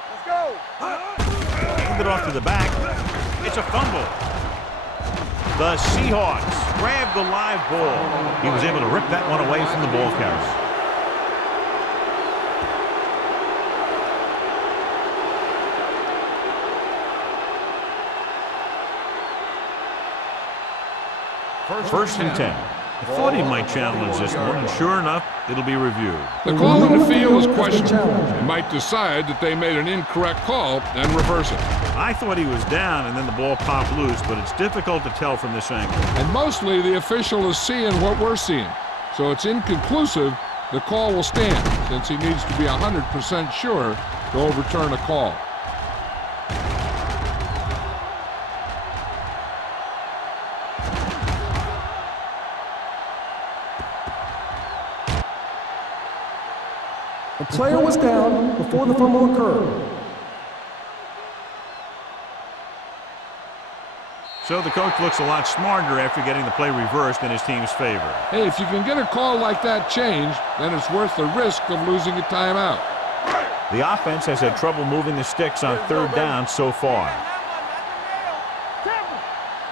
Let's go. Hand it off to the back. It's a fumble. The Seahawks grab the live ball. He was able to rip that one away from the ball carrier. First and 10. I thought he might challenge this one, and sure enough, it'll be reviewed. The call in the field is questionable. They might decide that they made an incorrect call and reverse it. I thought he was down, and then the ball popped loose, but it's difficult to tell from this angle. And mostly the official is seeing what we're seeing. So it's inconclusive. The call will stand since he needs to be 100% sure to overturn a call. The player was down before the fumble occurred. So the coach looks a lot smarter after getting the play reversed in his team's favor. Hey, if you can get a call like that changed, then it's worth the risk of losing a timeout. The offense has had trouble moving the sticks on third down so far.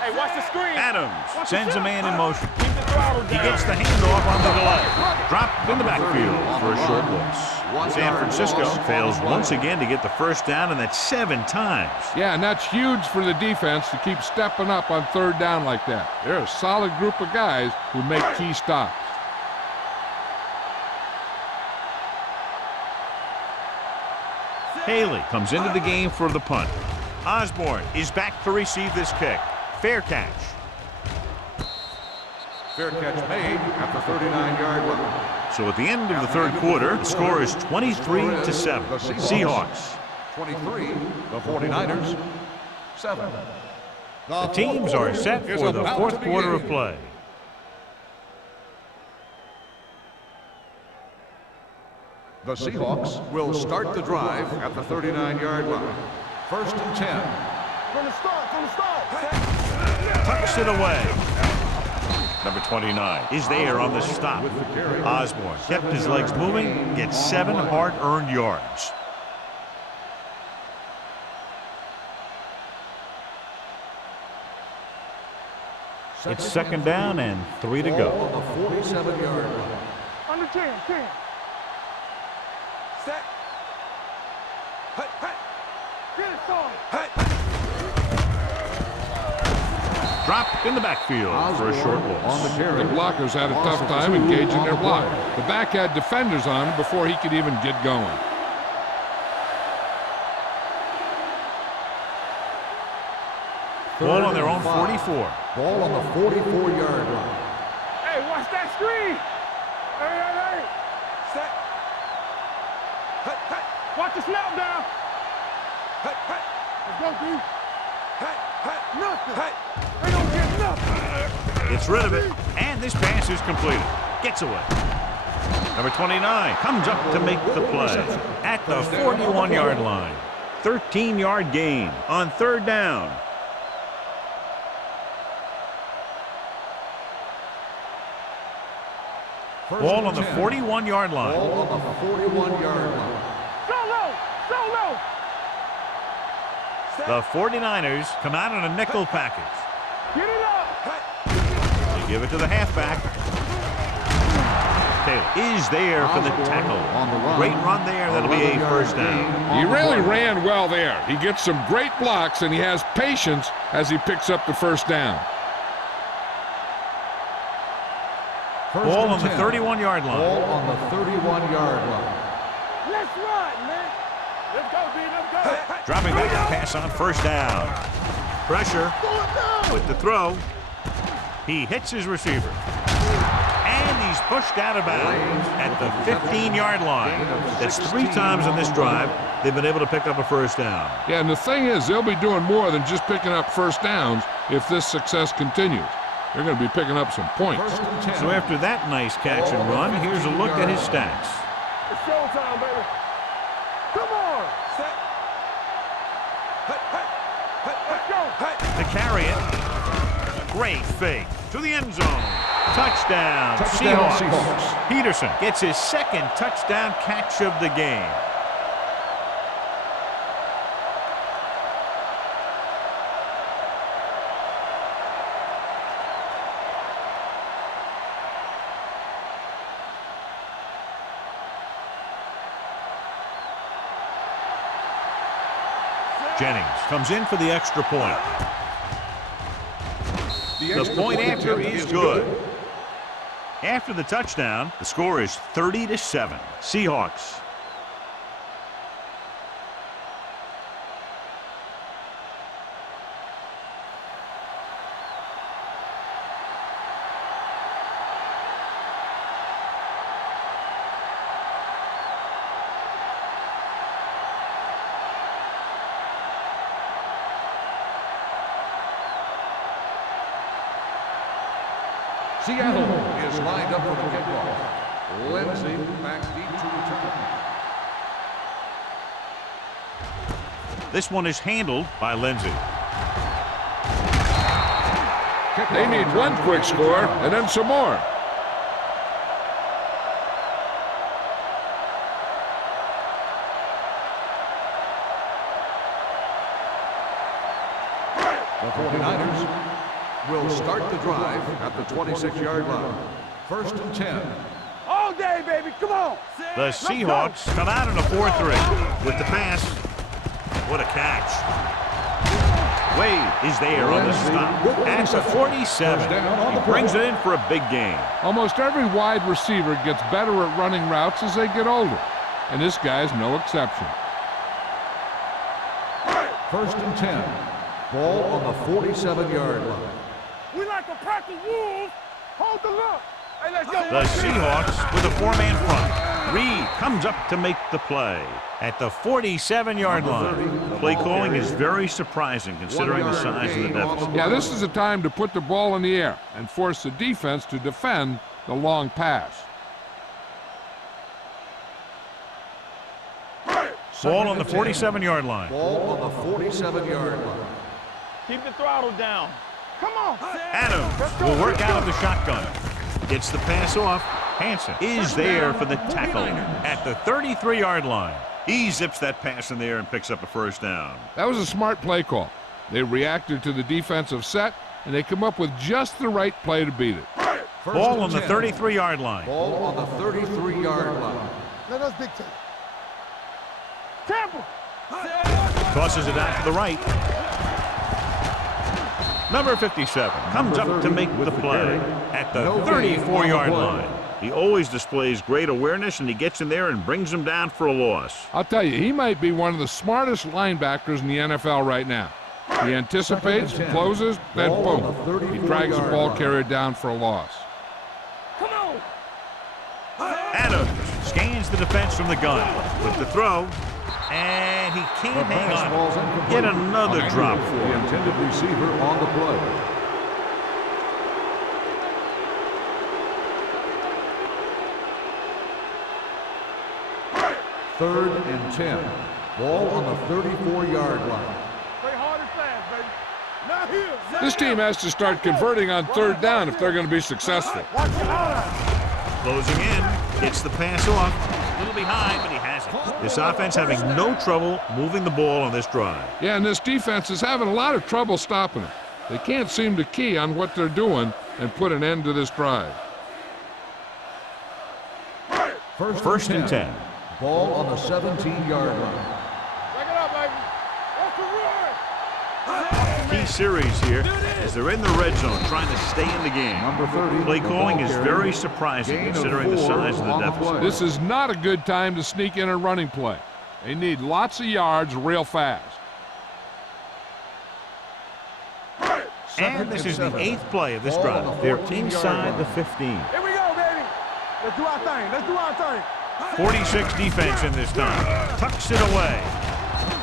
Hey, watch the screen. Adams sends a man in motion. He gets the handoff on the delay. Dropped in the backfield for a short loss. San Francisco fails once again to get the first down, and that's 7 times. Yeah, and that's huge for the defense to keep stepping up on third down like that. They're a solid group of guys who make key stops. Haley comes into the game for the punt. Osborne is back to receive this kick. Fair catch. Fair catch made at the 39-yard line. So at the end of the third quarter, the score is 23-7. Seahawks. 23, the 49ers, 7. The teams are set for the fourth quarter of play. The Seahawks will start the drive at the 39-yard line. 1st and 10. From the start, Tucks it away. Number 29 is there on the stop. Osborne kept his legs moving, gets 7 hard-earned yards. It's 2nd down and 3 to go. On the 47-yard line. Under 10. Set. Get it started. Dropped in the backfield for a short loss. The blockers had a tough time engaging their block. The back had defenders on him before he could even get going. Ball on their own 44. Ball on the 44-yard line. Hey, watch that screen. Hey. Set. Watch the snap down. Let's go, D. Nothing. They don't get nothing. Gets rid of it, and this pass is completed. Gets away. Number 29 comes up to make the play at the 41-yard line. 13-yard gain on 3rd down. Ball on the 41-yard line. Ball on the 41-yard line. Solo. The 49ers come out in a nickel package. Get it up. They give it to the halfback. Taylor is there for the tackle. Great run there. That'll be a 1st down. He really ran well there. He gets some great blocks, and he has patience as he picks up the 1st down. Ball on the 31-yard line. Ball on the 31-yard line. Let's run, man. Let's go, B. Let's go. Dropping back to pass on 1st down. Pressure with the throw. He hits his receiver. And he's pushed out of bounds at the 15-yard line. That's 3 times in this drive they've been able to pick up a 1st down. Yeah, and the thing is, they'll be doing more than just picking up 1st downs if this success continues. They're going to be picking up some points. So after that nice catch and run, here's a look at his stats. It's showtime, baby. Come on. Set. Let's go. To carry it. Great fake to the end zone. Touchdown, Seahawks. Peterson gets his 2nd touchdown catch of the game. Jennings comes in for the extra point. The point after is good. After the touchdown, the score is 30-7. Seahawks. Seattle is lined up for the kickoff. Lindsey back deep to return. This one is handled by Lindsey. They need one quick score and then some more. The 49ers will start the drive at the 26-yard line. 1st and 10. All day, baby. Come on. The Seahawks come out in a 4-3 with the pass. What a catch. Wade is there on the stop at the 47. He brings it in for a big gain. Almost every wide receiver gets better at running routes as they get older, and this guy's no exception. 1st and 10. Ball on the 47-yard line. We like to practice wolves. Hold the look. Hey, let's go. The Seahawks with a 4-man front. Reed comes up to make the play at the 47-yard line. Play calling is very surprising considering the size of the deficit. Yeah, this is a time to put the ball in the air and force the defense to defend the long pass. Ball on the 47-yard line. Ball on the 47-yard line. Keep the throttle down. Come on. Adams will work out of the shotgun. Gets the pass off. Hansen is there for the tackle at the 33-yard line. He zips that pass in there and picks up a first down. That was a smart play call. They reacted to the defensive set, and they come up with just the right play to beat it. Ball on the 33-yard line. Ball on the 33-yard line. Let us dictate. Temple. Tosses it out to the right. Number 57 comes up to make the play at the 34-yard line. He always displays great awareness, and he gets in there and brings them down for a loss. I'll tell you, he might be one of the smartest linebackers in the NFL right now. He anticipates, closes, then boom. He drags the ball carrier down for a loss. Come on. Adams scans the defense from the gun with the throw, and he can't hang on. Yet another drop for the him. intended receiver on the play. Third and 10. Ball on the 34-yard line. Play hard and fast, baby. Not here. This team has to start converting on third down if they're going to be successful. Watch your eye. Closing in, gets the pass off. A little behind, but he has it. This offense having no trouble moving the ball on this drive. Yeah, and this defense is having a lot of trouble stopping them. They can't seem to key on what they're doing and put an end to this drive. First and 10. Ball on the 17-yard line. Back it up, baby. That's the run. Key series here as they're in the red zone trying to stay in the game. Number 30. Play calling is very surprising Gain of considering the 4 size of the on the deficit. play. This is not a good time to sneak in a running play. They need lots of yards real fast. And this is the 8th play of this Ball on drive. the They're 14-yard inside line. the 15. Here we go, baby. Let's do our thing. Let's do our thing. 46 defense in this time. Tucks it away.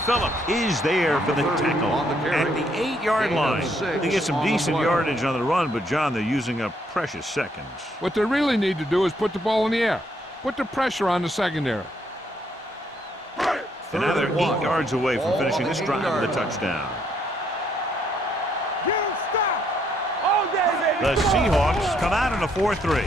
Phillip is there for the tackle at the 8-yard line. They get some decent yardage on the run, but, John, they're using up precious seconds. What they really need to do is put the ball in the air. Put the pressure on the secondary. And now they're 8 yards away from finishing this drive with a touchdown. Get him stopped. All day, baby. The Seahawks come out in a 4-3.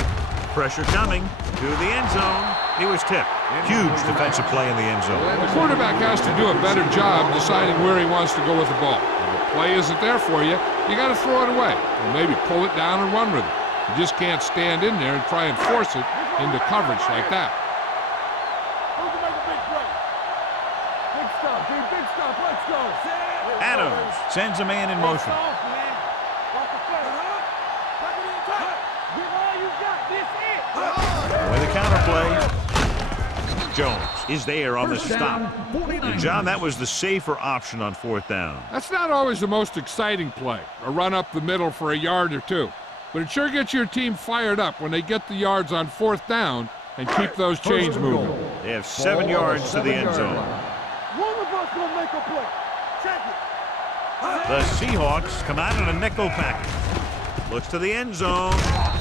Pressure coming to the end zone. He was tipped. Huge defensive play in the end zone. The quarterback has to do a better job deciding where he wants to go with the ball. If the play isn't there for you, you got to throw it away, or maybe pull it down and run with it. You just can't stand in there and try and force it into coverage like that. Who's gonna make a big play? Big stuff, dude. Big stuff. Let's go. Adams sends a man in motion. Off, man. Watch the play. Tuck it in tight. Give all you got. This it. With a counter play, Jones is there on the stop. And, John, that was the safer option on 4th down. That's not always the most exciting play, a run up the middle for a yard or two. But it sure gets your team fired up when they get the yards on 4th down and keep those chains moving. They have 7 yards to the end zone. One of us gonna make a play. Check it. The Seahawks come out in a nickel package. Looks to the end zone.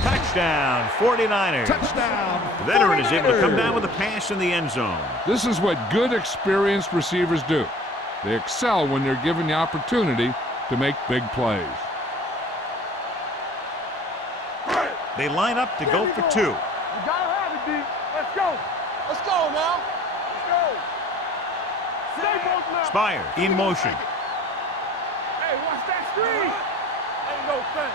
Touchdown, 49ers. Touchdown. The veteran is able to come down with a pass in the end zone. This is what good, experienced receivers do. They excel when they're given the opportunity to make big plays. They line up to go for 2. You gotta have it, D. Let's go. Let's go now. Let's go. Stay both now. Spire in motion. Hey, watch that screen. Ain't no thing.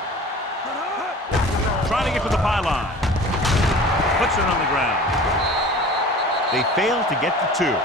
Trying to get to the pylon. Puts it on the ground. They fail to get to 2.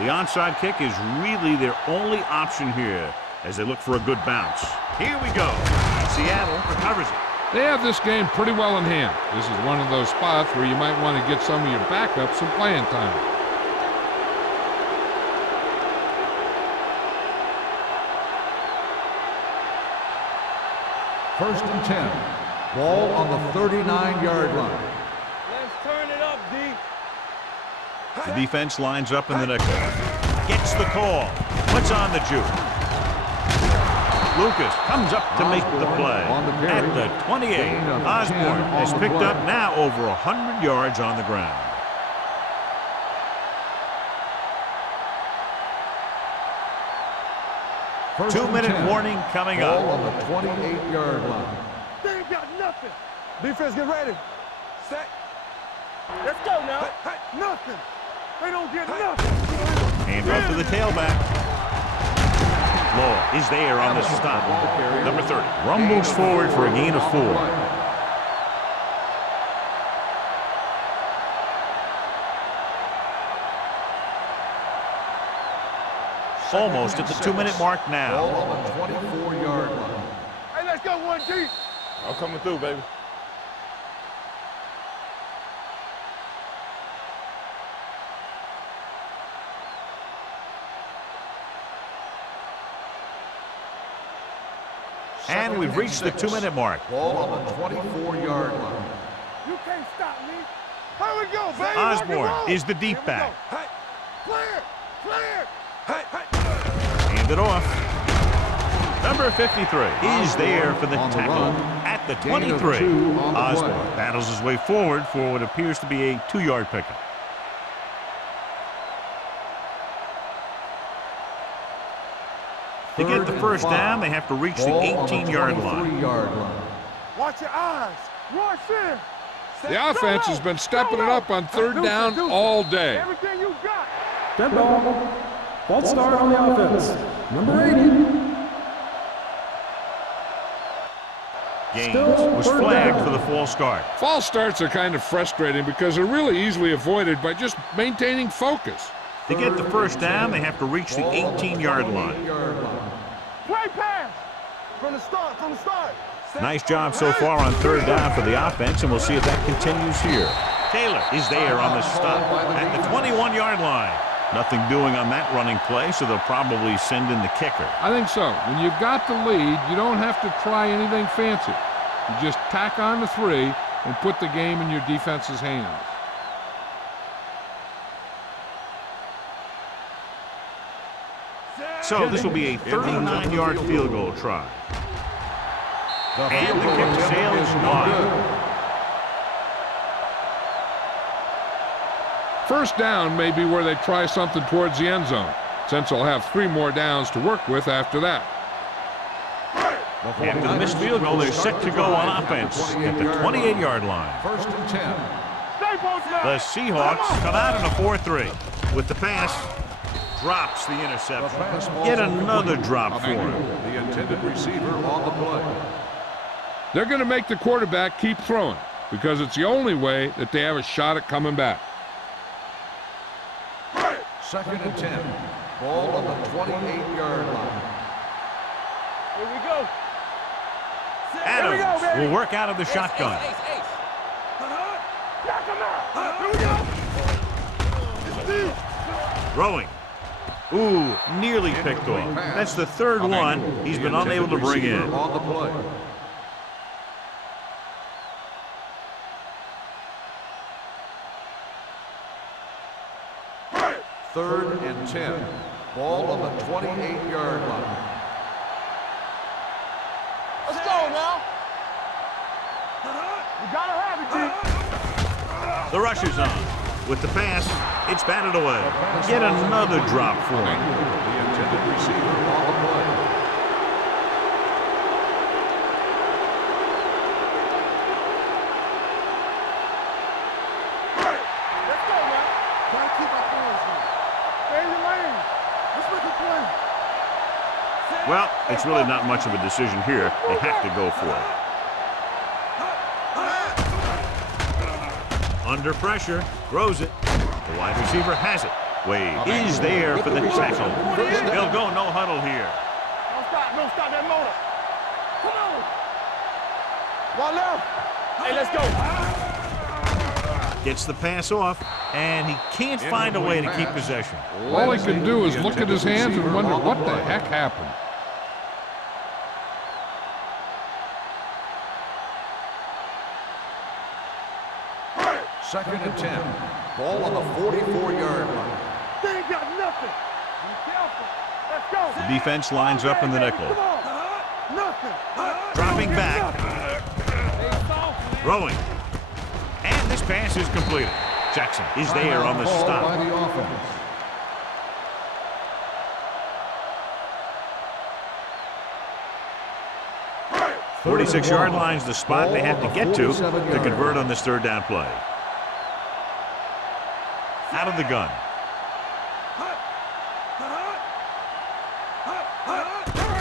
The onside kick is really their only option here as they look for a good bounce. Here we go. Seattle recovers it. They have this game pretty well in hand. This is one of those spots where you might want to get some of your backups some playing time. First and 10. Ball on the 39-yard line. Let's turn it up, D. The defense lines up in the nickel. Gets the call. Puts on the juke. Lucas comes up to make the play. At the 28, Osborne has picked up now over 100 yards on the ground. First and 2-minute 10. warning coming Ball up. on the 28-yard line. They ain't got nothing. Defense, get ready. Set. Let's go now. Nothing. They don't get nothing. Hand off to the tailback. Law is there on the stop. Number 30 rumbles forward for a gain of 4. Almost at the 2-minute mark Ball now. on the 24-yard line. Hey, let's go 1G. I'm coming through, baby. And we've reached the 2-minute mark. Ball on the 24-yard line. You can't stop me. Here we go, baby. Osborne is the deep back. Hey, clear, clear. Hey, hey. Hand it off. Number 53 is there for the On the tackle run. at the Gain of 23. 2 on the Osborne play. battles his way forward for what appears to be a 2-yard pickup. To get the first down, they have to reach the 18-yard line. 3-yard line. Watch your eyes. Rush in. The offense has been stepping it up on third down all day. Everything you got. Dead ball. False start on the offense. Number 80. Gaines was flagged for the false start. False starts are kind of frustrating because they're really easily avoided by just maintaining focus. To get the first down, they have to reach the 18-yard line. Play pass. From the start, from the start. Nice job so far on third down for the offense, and we'll see if that continues here. Taylor is there on the stop at the 21-yard line. Nothing doing on that running play, so they'll probably send in the kicker. I think so. When you've got the lead, you don't have to try anything fancy. You just tack on the 3 and put the game in your defense's hands. So this will be a 39-yard field goal try. And the kick sails wide. First down may be where they try something towards the end zone, since they'll have 3 more downs to work with after that. After the missed field goal, they're set to go on offense at the 28-yard line. First and 10. The Seahawks come out in a 4-3. With the pass, drops the interception. Yet another drop for him. The intended receiver on the play. They're going to make the quarterback keep throwing because it's the only way that they have a shot at coming back. Second and 10. Ball on the 28-yard line. Here we go. Adams will work out of the shotgun. Knock him out. Here we go. Throwing. Ooh, nearly picked off. That's the third one he's been unable to bring in. On the play. Third and 10. Ball on the 28-yard line. Let's go now. You gotta have it, G. The rush is on. With the pass, it's batted away. Yet another drop for him. The intended receiver on the play. Let's go now. Gotta keep our hands in. Stay in your lane. Let's make a play. Well, it's really not much of a decision here. They have to go for it. Under pressure, throws it. The wide receiver has it. Wade is there for the tackle. He'll go no huddle here. Don't stop that motor. Come on. One left. Hey, let's go. Gets the pass off, and he can't find a way to keep possession. All he can do is look at his hands and wonder what the heck happened. Second and 10. Ball on the 44-yard line. They ain't got nothing. Be careful. Let's go. The defense lines up in the nickel. Come on. Nothing. Dropping back. Throwing. And this pass is completed. Jackson is there on the Ball stop. by the offense. Third and 46-yard long. line's the spot Ball they have on to the get to 47-yard convert line. on this third down play. Out of the gun.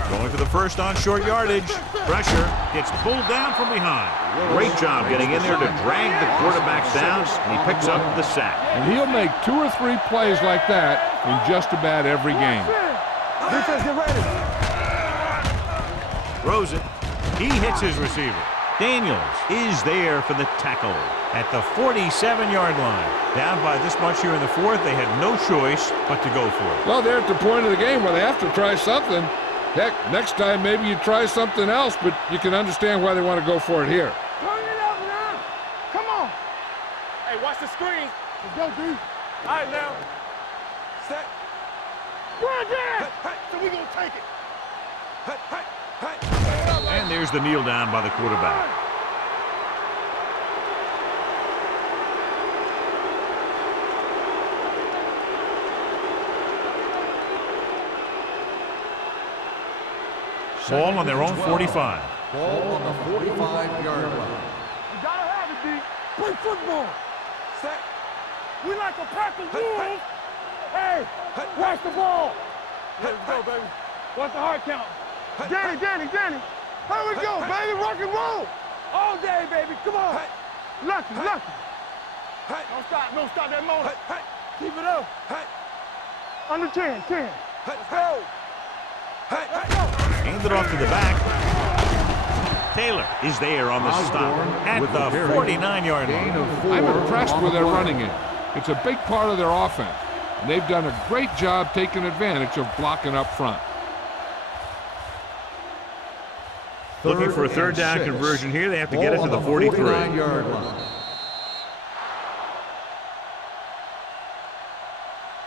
Going for the first on short yardage. Pressure gets pulled down from behind. Great job getting in there to drag the quarterback down, and he picks up the sack. And he'll make 2 or 3 plays like that in just about every game. Defense, get ready. Throws it. He hits his receiver. Daniels is there for the tackle at the 47-yard line. Down by this much here in the fourth, they had no choice but to go for it. Well, they're at the point of the game where they have to try something. Heck, next time maybe you try something else, but you can understand why they want to go for it here. Turn it up now. Come on. Hey, watch the screen. Let's go, D. All right, now. Set. Run down. So we going to take it. And there's the kneel down by the quarterback. Ball on their own 45. Ball on the 45-yard line. You got to have it, D. Play football. Set. We like a pack of wolves. Hey, watch the ball. Let's go, baby. What's the hard count? Danny. Here we go, baby. Rock and roll. All day, baby. Come on. Lucky. Don't stop that motor. Keep it up. Under 10. Let's go. Let's go. Hand it off to the back. Taylor is there on the stop at with the the carry. 49-yard Gain line. of 4 I'm impressed on with the their play. running game. It's a big part of their offense. And they've done a great job taking advantage of blocking up front. Looking for a third down 6. conversion here. They have to get it Ball to on the 43. 49-yard line.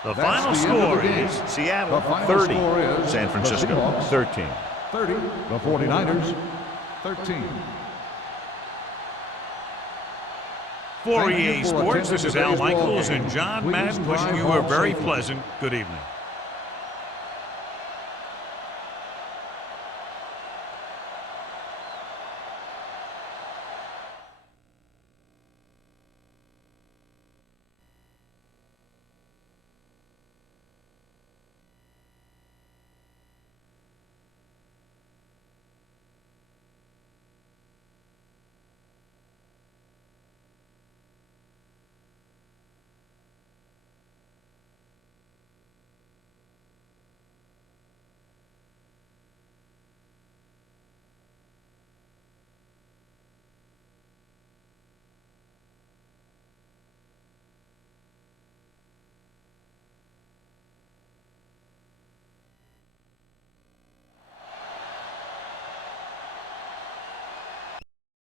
The That's final the end of score the game. is Seattle The final 30, score is San the Francisco Seahawks 13. 30, the 49ers 13. For Thank you EA for Sports, attending this is Al today's ball Michaels game. and John Please Madden drive wishing you a home very safely. pleasant good evening.